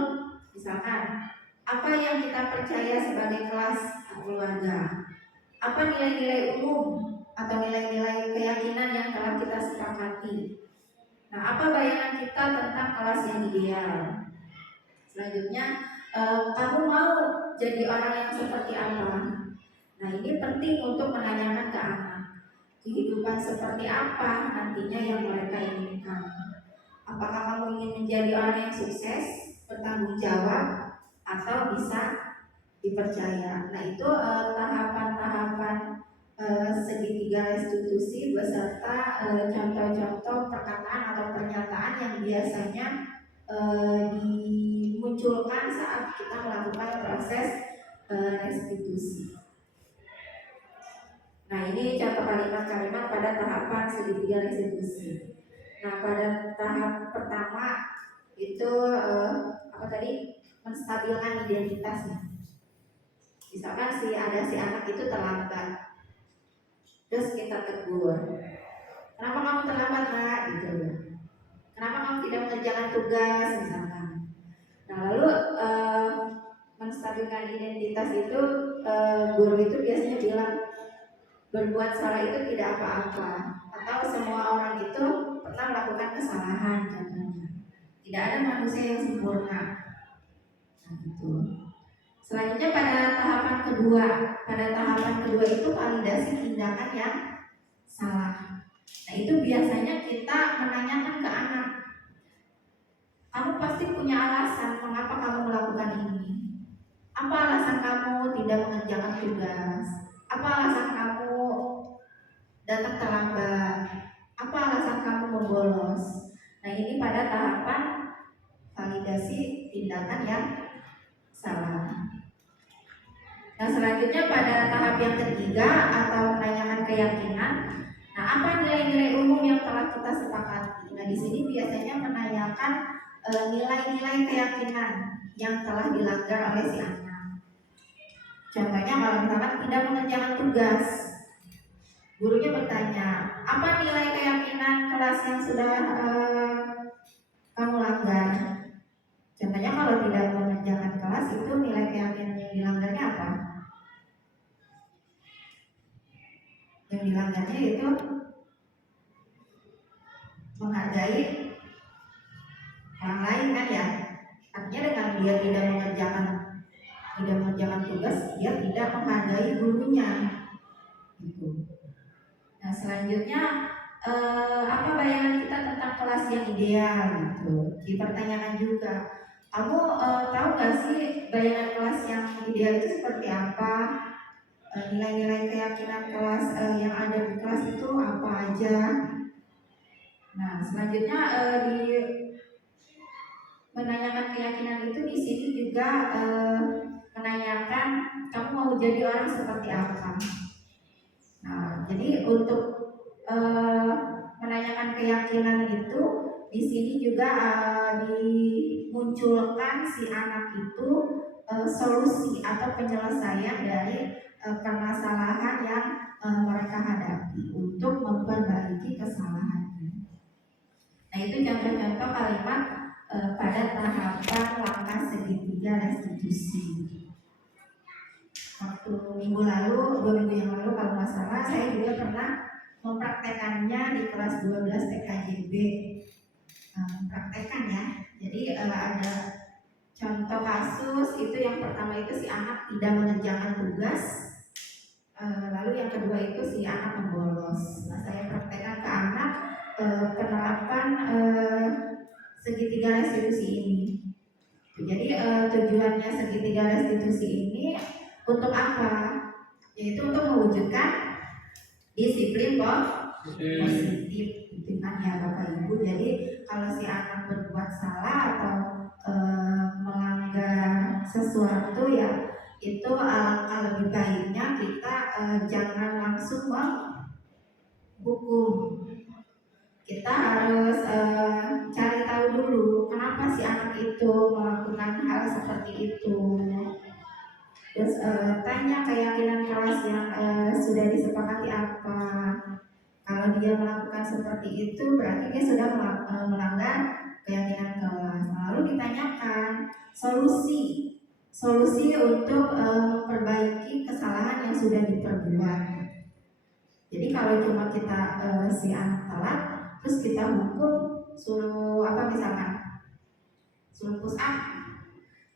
misalkan, apa yang kita percaya sebagai kelas keluarga? Apa nilai-nilai umum atau nilai-nilai keyakinan yang telah kita sepakati? Nah, apa bayangan kita tentang kelas yang ideal? Selanjutnya, kamu mau jadi orang yang seperti apa? Nah, ini penting untuk menanyakan ke anak. Kehidupan seperti apa nantinya yang mereka inginkan? Apakah kamu ingin menjadi orang yang sukses, bertanggung jawab, atau bisa dipercaya? Nah itu tahapan-tahapan segitiga restitusi beserta contoh-contoh perkataan atau pernyataan yang biasanya dimunculkan saat kita melakukan proses restitusi. Nah ini contoh kalimat-kalimat pada tahapan segitiga restitusi. Nah pada tahap pertama itu apa tadi? Menstabilkan identitasnya. Misalkan si anak itu terlambat, terus kita tegur, kenapa kamu terlambat nak? Gitu. Kenapa kamu tidak mengerjakan tugas misalkan. Nah lalu menstabilkan identitas itu guru itu biasanya bilang berbuat salah itu tidak apa-apa, atau semua orang itu pernah melakukan kesalahan contohnya. Tidak ada manusia yang sempurna. Nah, itu. Selanjutnya pada tahapan kedua itu validasi tindakan yang salah. Nah itu biasanya kita menanyakan ke anak, kamu pasti punya alasan mengapa kamu melakukan ini. Apa alasan kamu tidak mengerjakan tugas? Apa alasan kamu datang terlambat? Apa alasan kamu membolos? Nah ini pada tahapan validasi tindakan yang salah. Nah selanjutnya pada tahap yang ketiga atau menanyakan keyakinan. Nah apa nilai-nilai umum yang telah kita sepakati? Nah di sini biasanya menanyakan nilai-nilai keyakinan yang telah dilanggar oleh si anak. Contohnya kalau misalkan tidak mengerjakan tugas, gurunya bertanya, apa nilai keyakinan kelas yang sudah kamu langgar? Contohnya kalau tidak mengerjakan kelas itu nilai keyakinan yang dilanggarnya apa? Yang dilanggarnya itu menghargai orang lain kan ya. Artinya dengan dia tidak mengerjakan tugas, dia tidak menghargai gurunya gitu. Nah selanjutnya apa bayangan kita tentang kelas yang ideal gitu. Dipertanyakan juga, kamu tahu gak sih bayangan kelas yang ideal itu seperti apa? nilai-nilai keyakinan kelas yang ada di kelas itu apa aja. Nah, selanjutnya di menanyakan keyakinan itu di sini juga menanyakan kamu mau jadi orang seperti apa. Nah, jadi untuk menanyakan keyakinan itu di sini juga dimunculkan si anak itu solusi atau penyelesaian dari permasalahan yang mereka hadapi untuk memperbaiki kesalahannya. Nah, itu contoh-contoh kalimat pada tahapan langkah segitiga restitusi. Waktu minggu lalu, 2 minggu yang lalu kalau nggak salah, saya juga pernah mempraktekannya di kelas 12 TKJB. Mempraktekan ya. Jadi ada contoh kasus itu, yang pertama itu si anak tidak mengerjakan tugas, lalu yang kedua itu si anak membolos. Nah, saya praktekkan ke anak penerapan segitiga restitusi ini. Jadi tujuannya segitiga restitusi ini untuk apa? Yaitu untuk mewujudkan disiplin positif, itu kan ya Bapak Ibu. Jadi kalau si anak berbuat salah atau melanggar sesuatu ya, itu alangkah lebih baiknya kita jangan langsung menghukum. Kita harus cari tahu dulu kenapa si anak itu melakukan hal seperti itu. Terus tanya keyakinan kelas yang sudah disepakati apa. Kalau dia melakukan seperti itu berarti dia sudah melanggar keyakinan kelas. Lalu ditanyakan solusi untuk memperbaiki kesalahan yang sudah diperbuat. Jadi kalau cuma kita si anak telat terus kita hukum, suruh apa misalkan, suruh push up.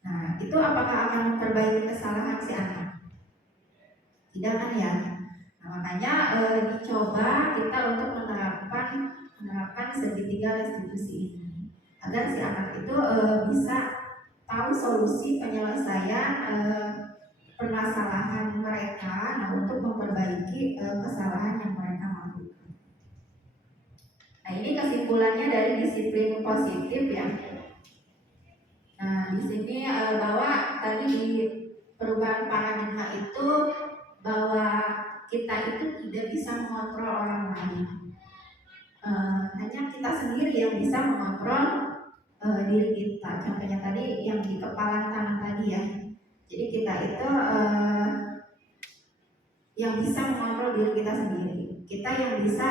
Nah, itu apakah akan memperbaiki kesalahan si anak? Tidak kan ya? Nah, makanya dicoba kita untuk menerapkan segitiga restitusi ini agar si anak itu bisa tahu solusi penyelesaian permasalahan mereka, nah untuk memperbaiki kesalahan yang mereka lakukan. Nah, ini kesimpulannya dari disiplin positif ya. Nah, di sini bahwa tadi di perubahan paradigma itu bahwa kita itu tidak bisa mengontrol orang lain. Hanya kita sendiri yang bisa mengontrol diri kita. Contohnya tadi yang di kepalan tangan tadi ya. Jadi kita itu yang bisa mengontrol diri kita sendiri. Kita yang bisa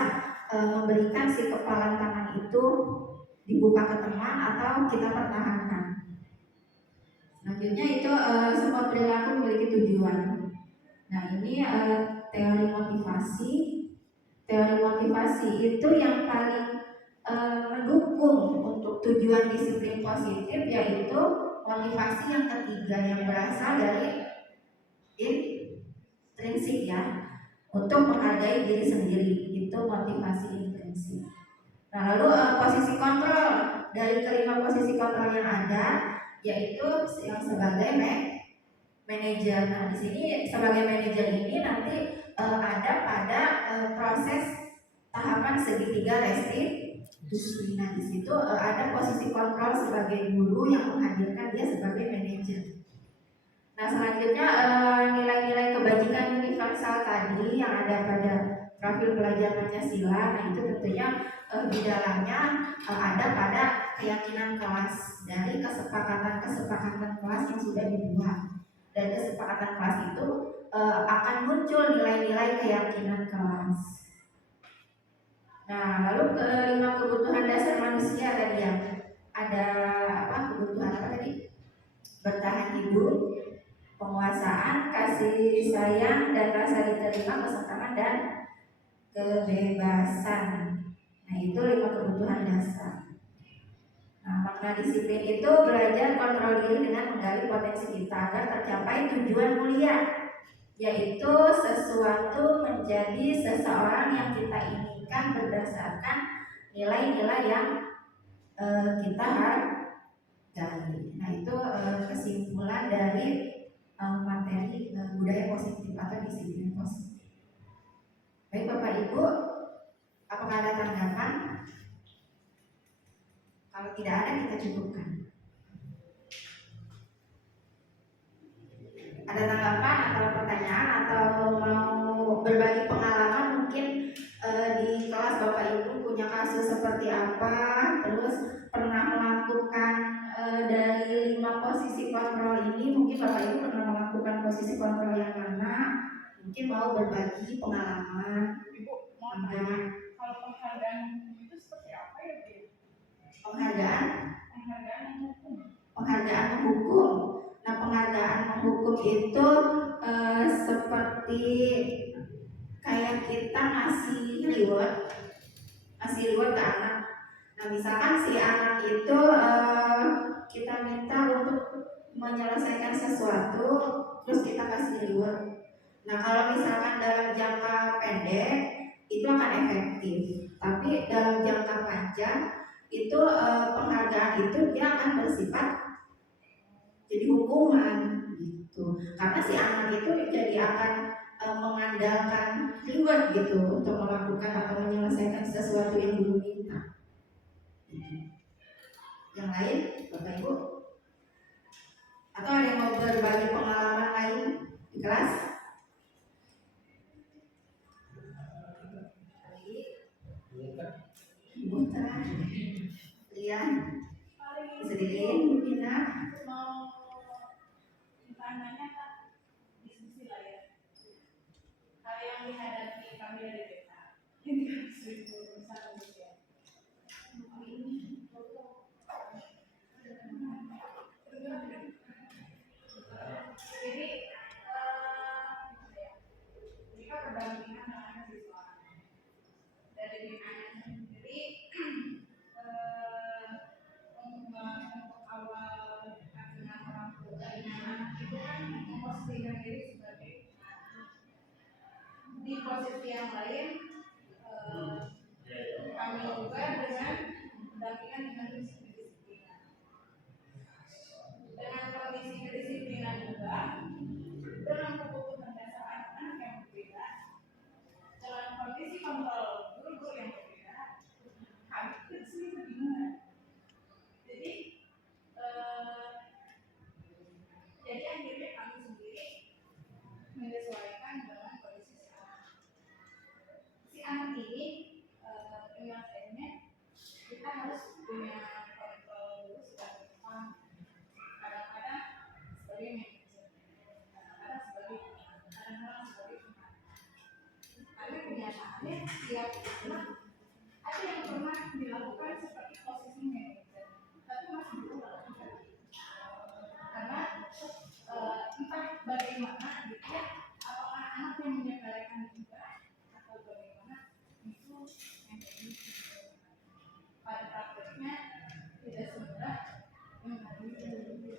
memberikan si kepalan tangan itu dibuka ke teman atau kita pertahankan. Selanjutnya itu semua perilaku memiliki tujuan. Nah, ini teori motivasi. Teori motivasi itu yang paling mendukung untuk tujuan disiplin positif, yaitu motivasi yang ketiga yang berasal dari intrinsik ya, untuk menghargai diri sendiri, itu motivasi intrinsik. Nah, lalu posisi kontrol dari kelima posisi kontrol yang ada, yaitu yang sebagai manajer. Nah, di sini sebagai manajer ini nanti ada pada proses tahapan segitiga restitusi. Nah, di situ ada posisi kontrol sebagai guru yang menghadirkan dia sebagai manajer. Nah, selanjutnya nilai-nilai kebajikan universal tadi yang ada pada profil belajar Pancasila. Nah, itu tentunya di dalamnya ada pada keyakinan kelas, dari kesepakatan kelas yang sudah dibuat. Dan kesepakatan kelas itu akan muncul nilai-nilai keyakinan kelas. Nah, lalu kelima kebutuhan dasar manusia tadi yang ada kebutuhan apa tadi? Bertahan hidup, penguasaan, kasih sayang, dan rasa diterima, kesetaraan dan kebebasan. Nah, itu 5 kebutuhan dasar. Nah, makna disiplin itu belajar kontrol diri dengan menggali potensi kita agar tercapai tujuan mulia, yaitu sesuatu menjadi seseorang yang kita inginkan berdasarkan nilai-nilai yang kita hargai. Nah, itu kesimpulan dari materi materi budaya positif atau disiplin positif. Baik Bapak Ibu, apakah ada tanggapan? Kalau tidak ada, kita cukupkan. Ada tanggapan atau pertanyaan atau mau berbagi pengalaman mungkin di kelas Bapak Ibu punya kasus seperti apa, terus pernah melakukan dari 5 posisi kontrol ini, mungkin Bapak Ibu pernah melakukan posisi kontrol yang mana, mungkin mau berbagi pengalaman. Ibu mau tanya, kalau penghargaan itu seperti apa ya Bu? Penghargaan Menghukum. Nah, penghargaan menghukum itu seperti kayak kita ngasih reward ke anak. Nah, misalkan si anak itu kita minta untuk menyelesaikan sesuatu, terus kita kasih reward. Nah, kalau misalkan dalam jangka pendek itu akan efektif, tapi dalam jangka panjang itu penghargaan itu dia akan bersifat jadi hukuman gitu, karena si anak itu jadi akan mengandalkan reward gitu untuk melakukan atau menyelesaikan sesuatu yang dulu minta. Yang lain, Bapak Ibu, atau ada yang mau berbagi pengalaman lain di kelas? Ibu Lian, bisa dilihat Bu Pina. Mau tanya Kak, diskusi lah ya. Hal yang dihadapi kami dari BK ini kan seribu manusia. Jadi mereka berdampingan dengan siswa dari BK-nya sendiri. Untuk awal dengan orang tua anak itu kan memposisikan diri sebagai di posisi yang lain, kami juga dengan pendampingan dengan kedisiplinan. Dengan kondisi kedisiplinan juga dengan kebutuhan dasar anak-anak yang berbeda, dalam kondisi kontrol guru-guru yang berbeda, kami kesulitan kebingungan. Jadi akhirnya kami sendiri menyesuaikan dengan kondisi si anak ini. Penyelesaiannya kita harus punya kontrol dulu sebagai paham, kadang-kadang sebagai manajer, kadang-kadang sebagai teman. Karena kenyataannya setiap anak ada yang pernah dilakukan seperti posisi manajer, tapi masih belum lakukan. Karena entah bagaimana gitu ya, apakah anak yang menyepelekan juga atau bagaimana, itu yang jadi pada prakteknya tidak semudah menghadapi.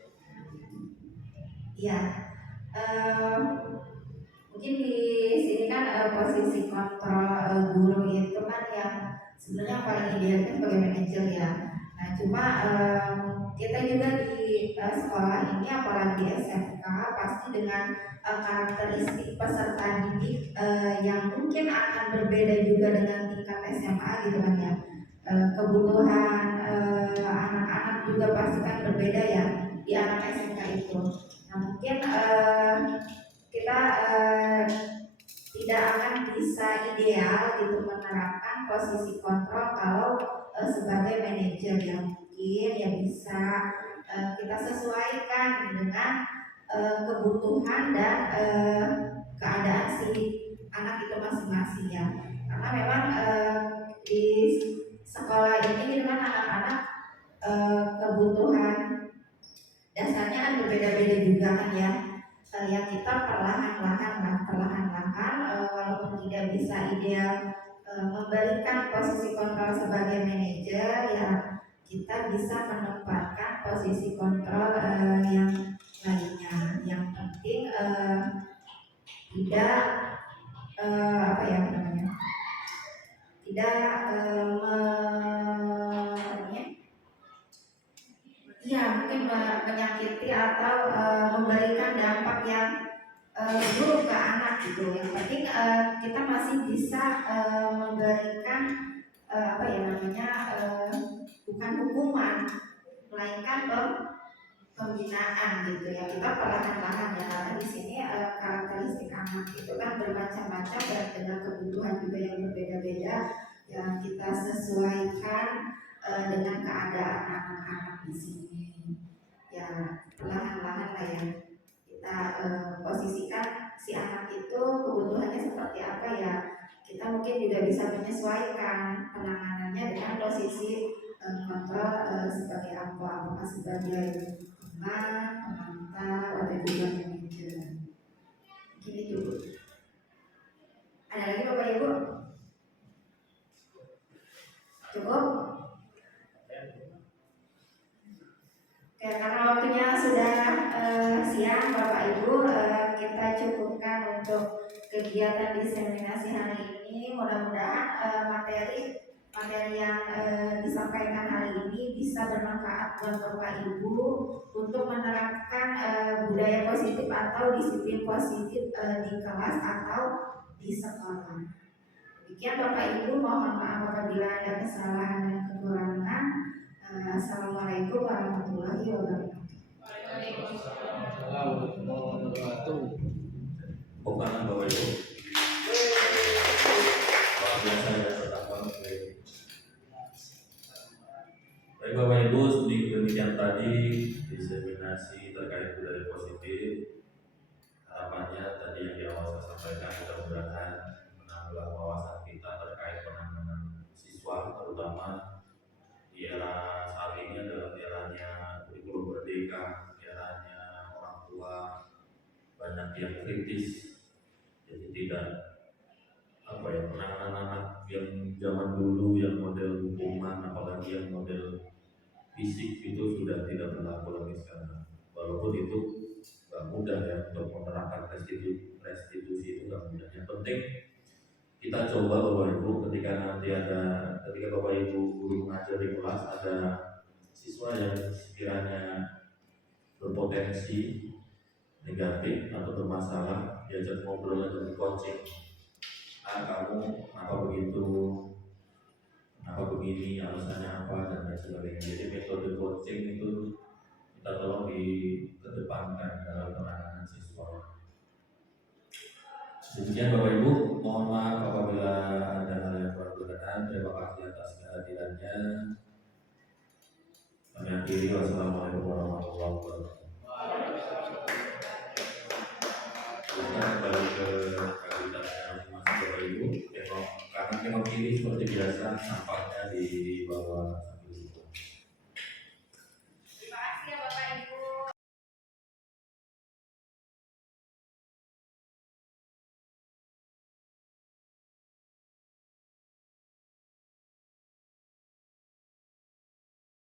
Ya, mungkin di sini kan posisi kontrol guru itu kan yang sebenarnya paling ideal kan sebagai manajer ya. Nah, cuma kita juga di sekolah ini, apalagi di SMK, pasti dengan karakteristik peserta didik yang mungkin akan berbeda juga dengan tingkat SMA gitu kan ya. Kebutuhan anak-anak juga pasti kan berbeda ya di anak SMK itu. Nah, mungkin kita tidak akan bisa ideal gitu menerapkan posisi kontrol kalau sebagai manajer yang mungkin ya bisa kita sesuaikan dengan kebutuhan dan keadaan si anak itu masing-masing ya. Karena memang di sekolah ini dengan anak-anak kebutuhan dasarnya kan berbeda-beda juga kan ya. Yang kita perlahan-lahan walaupun tidak bisa ideal memberikan posisi kontrol sebagai manajer ya, kita bisa menempatkan posisi kontrol yang lainnya. Yang penting tidak apa ya namanya, tidak ya mungkin menyakiti atau memberikan dampak yang guru ke anak gitu. Yang penting kita masih bisa memberikan apa ya namanya bukan hukuman, melainkan pembinaan gitu ya. Kita perlahan-lahan ya, karena di sini karakteristik anak itu kan bermacam-macam dan dengan kebutuhan juga yang berbeda-beda yang kita sesuaikan dengan keadaan anak-anak di sini. Ya perlahan-lahan lah ya kita posisikan si anak itu kebutuhannya seperti apa ya. Kita mungkin juga bisa menyesuaikan penanganannya dengan posisi kontrol sebagai apa, apakah sebagai teman, pengantar, atau juga manajer. Gini dulu. Ada lagi Bapak Ibu? Cukup? Oke, karena waktunya sudah siang Bapak Ibu, kita cukupkan untuk kegiatan diseminasi hari ini. Mudah-mudahan materi yang disampaikan hari ini bisa bermanfaat buat Bapak Ibu untuk menerapkan budaya positif atau disiplin positif di kelas atau di sekolah. Demikian Bapak Ibu, mohon maaf apabila ada kesalahan dan kekurangan. Assalamualaikum warahmatullahi wabarakatuh. Bukan Bapak Ibu. Luar biasa ya pertemuan. Baik Bapak Ibu, demikian tadi diseminasi terkait budaya positif. Harapannya tadi yang di awal saya sampaikan mudah-mudahan menambah wawasan kita terkait penanganan siswa, terutama di era saat ini adalah eranya kurikulum merdeka, eranya orang tua banyak yang kritis, jadi tidak apa ya, penanganan anak yang zaman dulu yang model hukuman, apalagi yang model fisik itu sudah tidak berlaku lagi sekarang. Walaupun itu nggak mudah ya untuk menerapkan restitusi itu nggak mudah. Yang penting kita coba Bapak Ibu ketika Bapak Ibu guru mengajar di kelas ada siswa yang sekiranya berpotensi negatif atau bermasalah, diajak ngobrol atau di coaching. Kamu apa begitu, apa begini, alasannya apa dan lain sebagainya. Jadi metode coaching itu kita tolong dikedepankan dalam penanganan siswa. Demikian Bapak Ibu, mohon maaf apabila ada hal yang kurang berkenan. Terima kasih atas kehadirannya. Kami akhiri, wassalamualaikum warahmatullahi wabarakatuh. Kita kembali ke aktivitasnya masing-masing Bapak Ibu. Karena kemok ini seperti biasa nampaknya di bawah